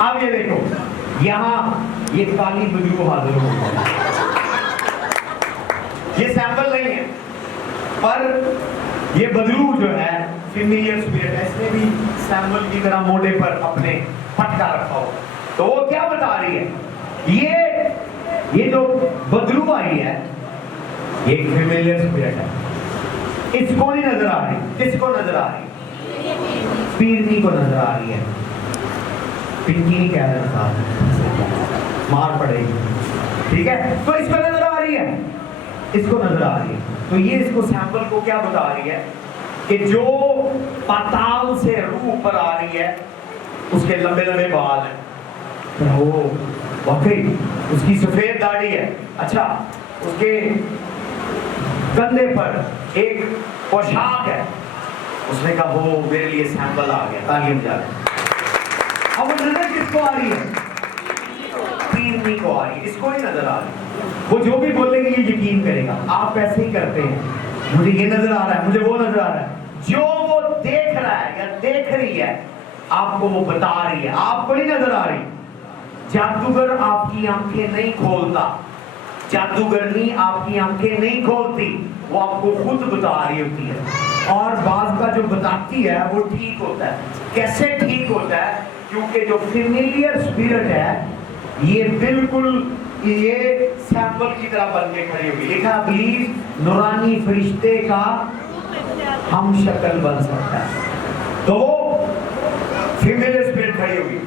अब ये देखो यहां ये काली बदरू हाजिर हो, ये सैंपल नहीं है पर ये बदरू जो है फेमिलियर स्पिरिट है, इसने भी सैंपल की तरह मोढ़े पर अपने पटका रखा हो। तो वो क्या बता रही है? ये जो बदरू आई है ये फेमिलियर स्पिरिट है, इसको नहीं नजर आ रही। किसको नजर आ रही? पीरनी को नजर आ रही है। पिंकी नहीं कह रहा था, मार पड़ेगी, ठीक है? तो इसको नजर आ रही है, इसको नजर आ रही है। तो ये इसको सैंपल को क्या बता रही है कि जो पाताल से रूह पर आ रही है उसके लंबे लंबे बाल हैं, वो वाकई उसकी सफेद दाढ़ी है, अच्छा उसके कंधे पर एक पोशाक है। उसने कहा वो मेरे लिए सैंपल आ गया, तालियां बजा रहे। अब वो नजर किसको आ रही है? पीरनी को आ रही है, इसको ही नजर आ रही है। वो जो भी बोलेंगे ये यकीन करेगा। आप ऐसे ही करते हैं, मुझे ये नजर आ रहा है, मुझे वो नजर आ रहा है। जो वो देख रहा है या देख रही है आपको वो बता रही है, आपको नहीं नजर आ रही। जादूगर आपकी आंखें नहीं खोलता, जादूगरनी आपकी आंखें नहीं खोलती, वो आपको खुद बता रही होती है। और बात का जो बताती है वो ठीक होता है। कैसे ठीक होता है? क्योंकि जो फेमिलियर स्पिरिट है ये बिल्कुल ये सैंपल की तरह बन के खड़ी होगी। लिखा प्लीज नूरानी फरिश्ते का हम शक्ल बन सकता है। तो वो फीमेल स्पिरिट खड़ी होगी,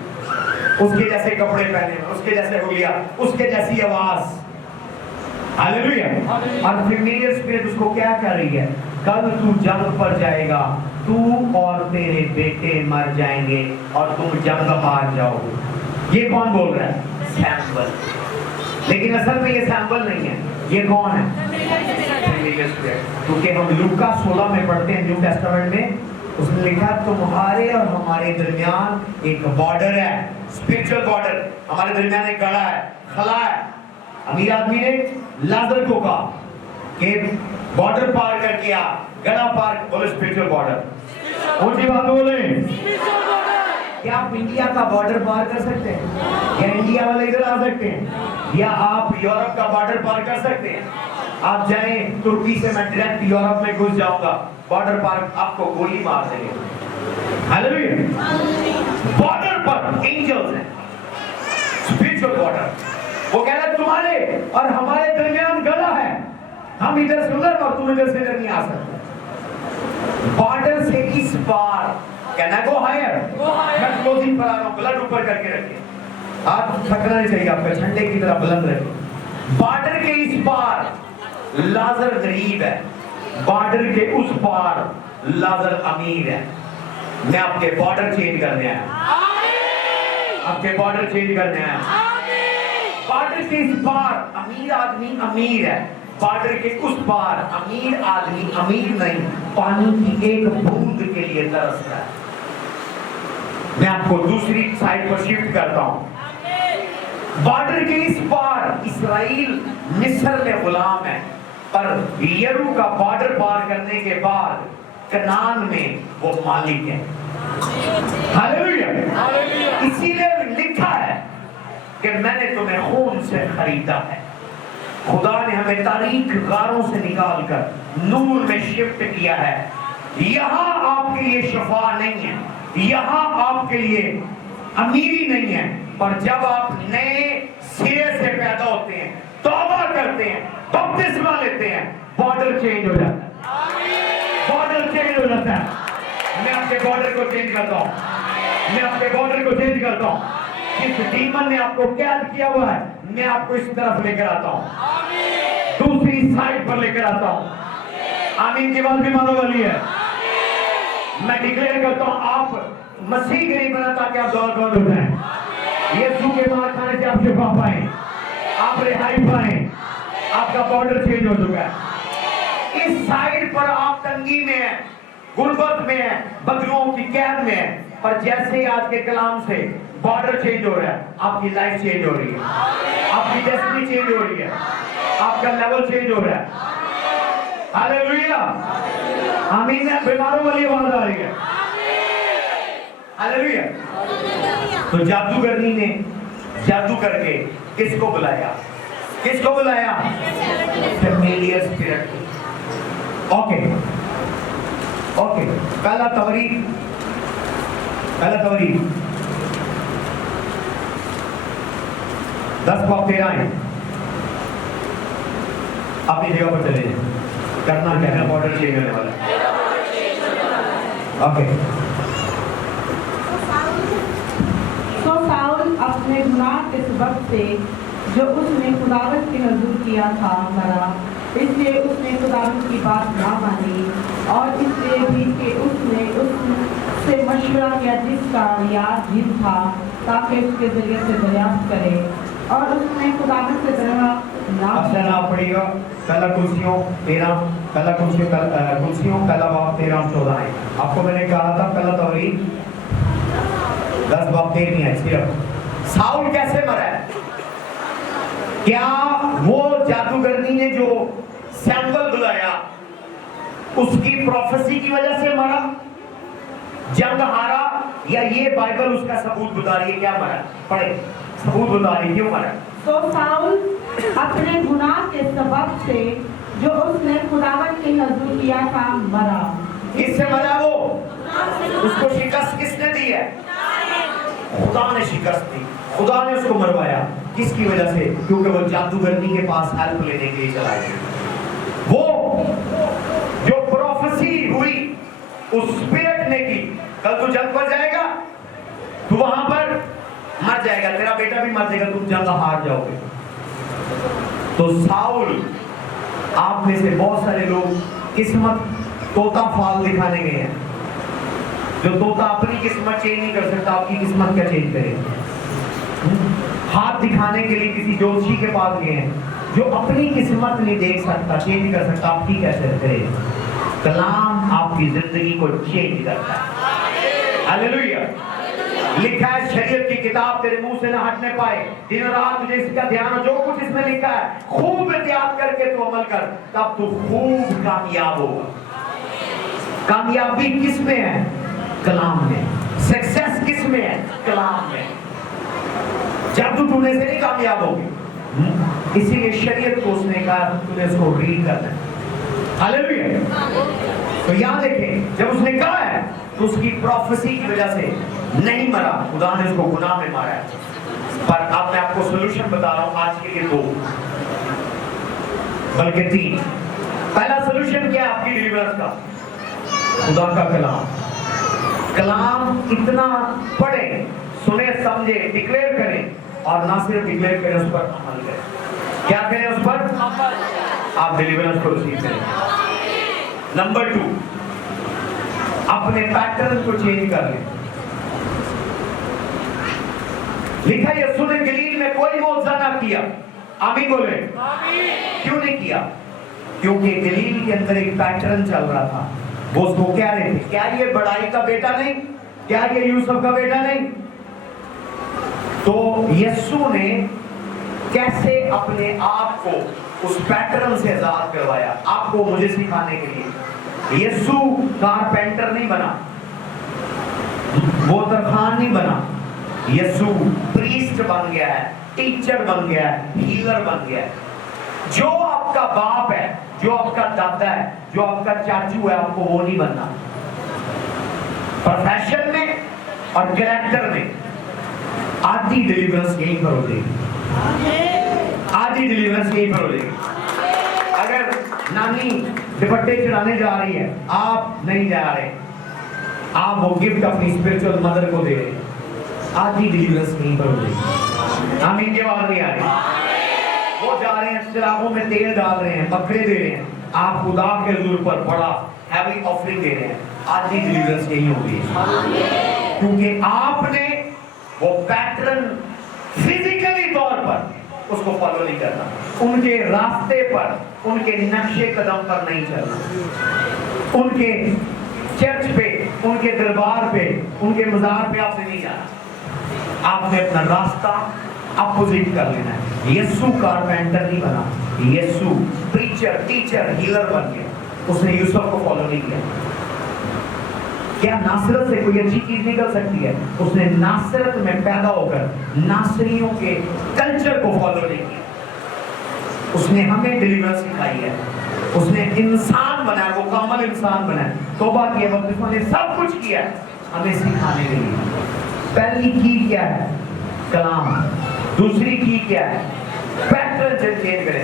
उसके जैसे कपड़े पहने, उसके जैसे हुलिया, उसके जैसी आवाज। हालेलुया। और फीमेल स्पिरिट उसको क्या कर रही है? कल तू जंग पर जाएगा, तू और तेरे बेटे मर जाएंगे और तुम जंग हार जाओगे। ये कौन बोल रहा है? सैंपल। لیکن اصل میں یہ سیمپل نہیں ہے. یہ کون ہے؟ Familiar spirit. کیونکہ ہم لوکا 16 میں پڑھتے ہیں نیو ٹیسٹمنٹ میں, اس نے لکھا تمہارے اور ہمارے درمیان ایک بارڈر ہے, اسپرچل بارڈر. ہمارے درمیان ایک گڑھا ہے, خلا ہے. امیر آدمی نے لازر کو کہا کہ بارڈر پار کر کیا, گڑھا پار, بولے اسپرچل بارڈر. اونچی بات بولیں. کیا آپ انڈیا کا بارڈر پار کر سکتے ہیں؟ یا انڈیا والے ادھر آ سکتے ہیں؟ یا آپ یورپ کا بارڈر پار کر سکتے ہیں؟ آپ جائیں ترکی سے, میں ڈائریکٹ یورپ میں گھس جاؤں گا, بارڈر پار آپ کو گولی مار دیں گے. ہاللیلویا. بارڈر پر اینجلز ہیں, اسپرچل بارڈر. وہ کہہ رہا ہے تمہارے اور ہمارے درمیان گڑھا ہے, ہم ادھر سے ادھر اور تم ادھر سے ادھر نہیں آ سکتے. بارڈر سے اس پار کہنا گو ہائر. میں کلوزنگ پر آ رہا ہوں, بلڈ اوپر کر کے رکھیں, ہاتھ تھکنا نہیں چاہیے آپ کا, جھنڈے کی طرح بلند رکھیں. بارڈر کے اس پار لازر غریب ہے, بارڈر کے اس پار لازر امیر ہے. میں آپ کے بارڈر چینج کرنے آیا, آپ کے بارڈر چینج کرنے آیا. بارڈر کے اس پار امیر آدمی امیر ہے, بارڈر کے اس پار امیر آدمی امیر نہیں, پانی کی ایک بوند کے لیے ترس رہا ہے. میں آپ کو دوسری سائڈ پر شفٹ کرتا ہوں. بارڈر کے اس پار اسرائیل مصر میں غلام ہے, پر یرو کا بارڈر پار کرنے کے بعد کنعان میں وہ مالک ہے. ہاللیلویا. اسی لیے لکھا ہے کہ میں نے تمہیں خون سے خریدا ہے. خدا نے ہمیں تاریک غاروں سے نکال کر نور میں شفٹ کیا ہے. یہاں آپ کے لیے شفا نہیں ہے, یہاں آپ کے لیے امیری نہیں ہے, پر جب آپ نئے سرے سے پیدا ہوتے ہیں, توبہ کرتے ہیں, بپتسمہ لیتے ہیں, بارڈر چینج ہو جاتا ہے. بارڈر چینج ہو جاتا ہے. میں آپ کے بارڈر کو چینج کرتا ہوں, میں آپ کے بارڈر کو چینج کرتا ہوں. جس ڈیمن نے آپ کو قید کیا ہوا ہے, میں آپ کو اس طرف لے کر آتا ہوں, دوسری سائڈ پر لے کر آتا ہوں. آمین کی بات بھی مانو والی ہے. میں ڈکلیئر کرتا ہوں, آپ مسیح کے نہیں بنا تاکہ آپ دور دور اٹھائیں. یسوع کے مار کھانے سے آپ شفا پائیں, آپ رہائی پائیں. آپ کا بارڈر چینج ہو چکا ہے. اس سائڈ پر آپ تنگی میں ہیں, غربت میں ہیں, بدلوں کی قید میں ہیں, پر جیسے ہی آج کے کلام سے بارڈر چینج ہو رہا ہے, آپ کی لائف چینج ہو رہی ہے, آپ کی ڈیسٹنی چینج ہو رہی ہے, آپ کا لیول چینج ہو رہا ہے. ہاللیلویا. آمین. بیماروں والی آواز آ رہی ہے. ہاللیلویا. تو جادوگرنی نے جادو کر کے کس کو بلایا؟ کس کو بلایا؟ Familiar spirit. Okay okay. پہلا توریخ 10:13 ہے. اپنی جگہ پر چلے جائیں. کرنا کیا ہے؟ بارڈر چینج ہونے والا ہے. اوکے. تو ساؤل اپنے گناہ کے سبب سے جو اس نے خداوند کے حضور کیا تھا مرا. اس لیے اس نے خداوند کی بات نہ مانی, اور اس لیے بھی کہ اس نے اس سے مشورہ کیا جس کا ریاض جن تھا, تاکہ اس کے ذریعے سے دریافت کرے, اور اس نے خداوند سے دریافت نہ پڑی گا. پہلا کرسیوں 13 پہلا کرسیوں پہلا باب 13-14 ہے. آپ کو میں نے کہا تھا پہلا توریخ 10:13 ہے. صرف ساؤل کیسے مرا ہے؟ کیا وہ جادوگرنی نے جو سیمپل بلایا اس کی پروفیسی کی وجہ سے مرا, جنگ ہارا, یا یہ بائبل اس کا ثبوت بتا رہی ہے کیا مرا؟ پڑھے, ثبوت بتا رہی ہے کیوں مرا. تو ساؤل اپنے گناہ کے سبب سے جو اس نے خداوند کے حضور کیا تھا مرا. کس سے مرا؟ وہ اس کو شکست کس نے دی ہے؟ خدا نے شکست دی, خدا نے اس کو مروایا. کس کی وجہ سے؟ کیونکہ وہ جادوگرنی کے پاس ہیلپ لینے کے لیے چلا گیا. وہ جو پروفیسی ہوئی اس اسپرٹ نے کی, کل تو جنگ پر جائے گا, تو وہاں پر مر جائے گا, تیرا بیٹا بھی مر جائے گا, تم جنگ ہار جاؤ گے. تو ساؤل, آپ میں سے بہت سارے لوگ قسمت طوطا فال دکھانے گئے ہیں. جو طوطا اپنی قسمت چینج نہیں کر سکتا, آپ کی قسمت کیا چینج کرے؟ ہاتھ دکھانے کے لیے کسی جوشی کے پاس گئے ہیں جو اپنی قسمت نہیں دیکھ سکتا، چینج کر سکتا، آپ کی کیسے کرے؟ کلام آپ کی زندگی کو چینج کرتا ہے۔ ہاللیلویہ۔ لکھا ہے شریعت کی کتاب تیرے منہ سے نہ ہٹنے پائے، دن رات تجھے اس کا دھیان ہو، جو کچھ اس میں لکھا ہے خوب احتیاط کر کے تو عمل کر، تب تو خوب کامیاب ہوگا۔ کامیابی کس میں ہے؟ کلام میں۔ سکسیس کس میں ہے؟ کلام میں۔ جب تو ٹونے سے نہیں کامیاب ہوگی، اسی لیے شریعت کو اس نے کہا تمہیں اس کو ریڈ کرنا ہے۔ ہاللیلویہ۔ تو یہاں دیکھیں جب اس نے کہا ہے تو اس کی پروفیسی کی وجہ سے نہیں مرا، خدا نے اس کو گناہ میں مارا ہے۔ پر اب میں آپ کو سولوشن بتا رہا ہوں، آج کے لیے 2 بلکہ 3۔ پہلا سولوشن کیا ہے آپ کی ڈیلیورنس کا؟ خدا کا کلام۔ کلام اتنا پڑھیں، سنیں، سمجھیں، ڈکلیئر کریں، اور نہ صرف ڈکلیئر کریں، اس پر عمل کریں۔ کیا کریں؟ اس پر آپ ڈیلیورنس کو ریسیو کریں۔ نمبر 2، اپنے پیٹرن کو چینج کر لیں۔ لکھا یسوع نے گلیل میں کوئی معجزہ نہ کیا، آمین بولے۔ کیوں نہیں کیا؟ کیونکہ گلیل کے اندر ایک پیٹرن چل رہا تھا۔ وہ اس کو کہہ رہے تھے کیا یہ بڑائی کا بیٹا نہیں؟ کیا یہ یوسف کا بیٹا نہیں؟ تو یسوع نے کیسے اپنے آپ کو اس پیٹرن سے آزاد کروایا؟ آپ کو مجھے سکھانے کے لیے۔ یسوع کارپینٹر نہیں بنا، وہ ترخان نہیں بنا، یسوع پریسٹ بن گیا ہے، ٹیچر بن گیا ہے، ہیلر بن گیا ہے۔ جو آپ کا باپ ہے، جو آپ کا دادا ہے، جو آپ کا چاچو ہے، آپ کو وہ نہیں بننا۔ پروفیشن میں اور کریکٹر میں آدھی ڈیلیورنس یہیں پر ہو جائے گی، آدھی ڈیلیورنس یہیں پر ہو جائے گی۔ اگر نانی دوپٹے چڑھانے جا رہی ہے، آپ نہیں جا رہے، آپ وہ گفٹ اپنی اسپرچل مدر کو دے رہے، آدھی ڈیلیورنس یہیں پر ہو جائے گی۔ آمین کی آواز نہیں آ رہی؟ وہ جا رہے ہیں چراغوں میں تیل ڈال رہے ہیں، بکرے دے رہے ہیں، آپ خدا کے حضور پر بڑا ہیوی آفرنگ دے رہے ہیں، آدھی ڈیلیورنس یہی ہوگی۔ کیونکہ آپ نے وہ پیٹرن فزیکلی طور پر اس کو فالو نہیں کرنا، ان کے راستے پر، ان کے نقشے قدم پر نہیں چلنا، ان کے چرچ پہ، ان کے دربار پہ، ان کے مزار پہ آپ نے نہیں جانا۔ آپ نے اپنا راستہ اپوزٹ کر لینا ہے۔ یسوع کارپینٹر نہیں بنا، یسوع پریچر، ٹیچر، ہیلر بن گیا۔ اس نے یوسف کو فالو نہیں کیا۔ کیا ناصرت سے کوئی اچھی چیز نکل سکتی ہے؟ اس نے ناصرت میں پیدا ہو کر ناصریوں کے کلچر کو فالو نہیں کیا۔ اس نے ہمیں ڈیلیورنس سکھائی ہے، اس نے انسان بنایا، وہ کامل انسان بنایا، توبہ کی ہے، بپتسمہ نے سب کچھ کیا ہے ہمیں سکھانے کے لیے۔ پہلی کی کیا ہے؟ کلام۔ دوسری کی کیا ہے؟ پیٹرن چینج کریں۔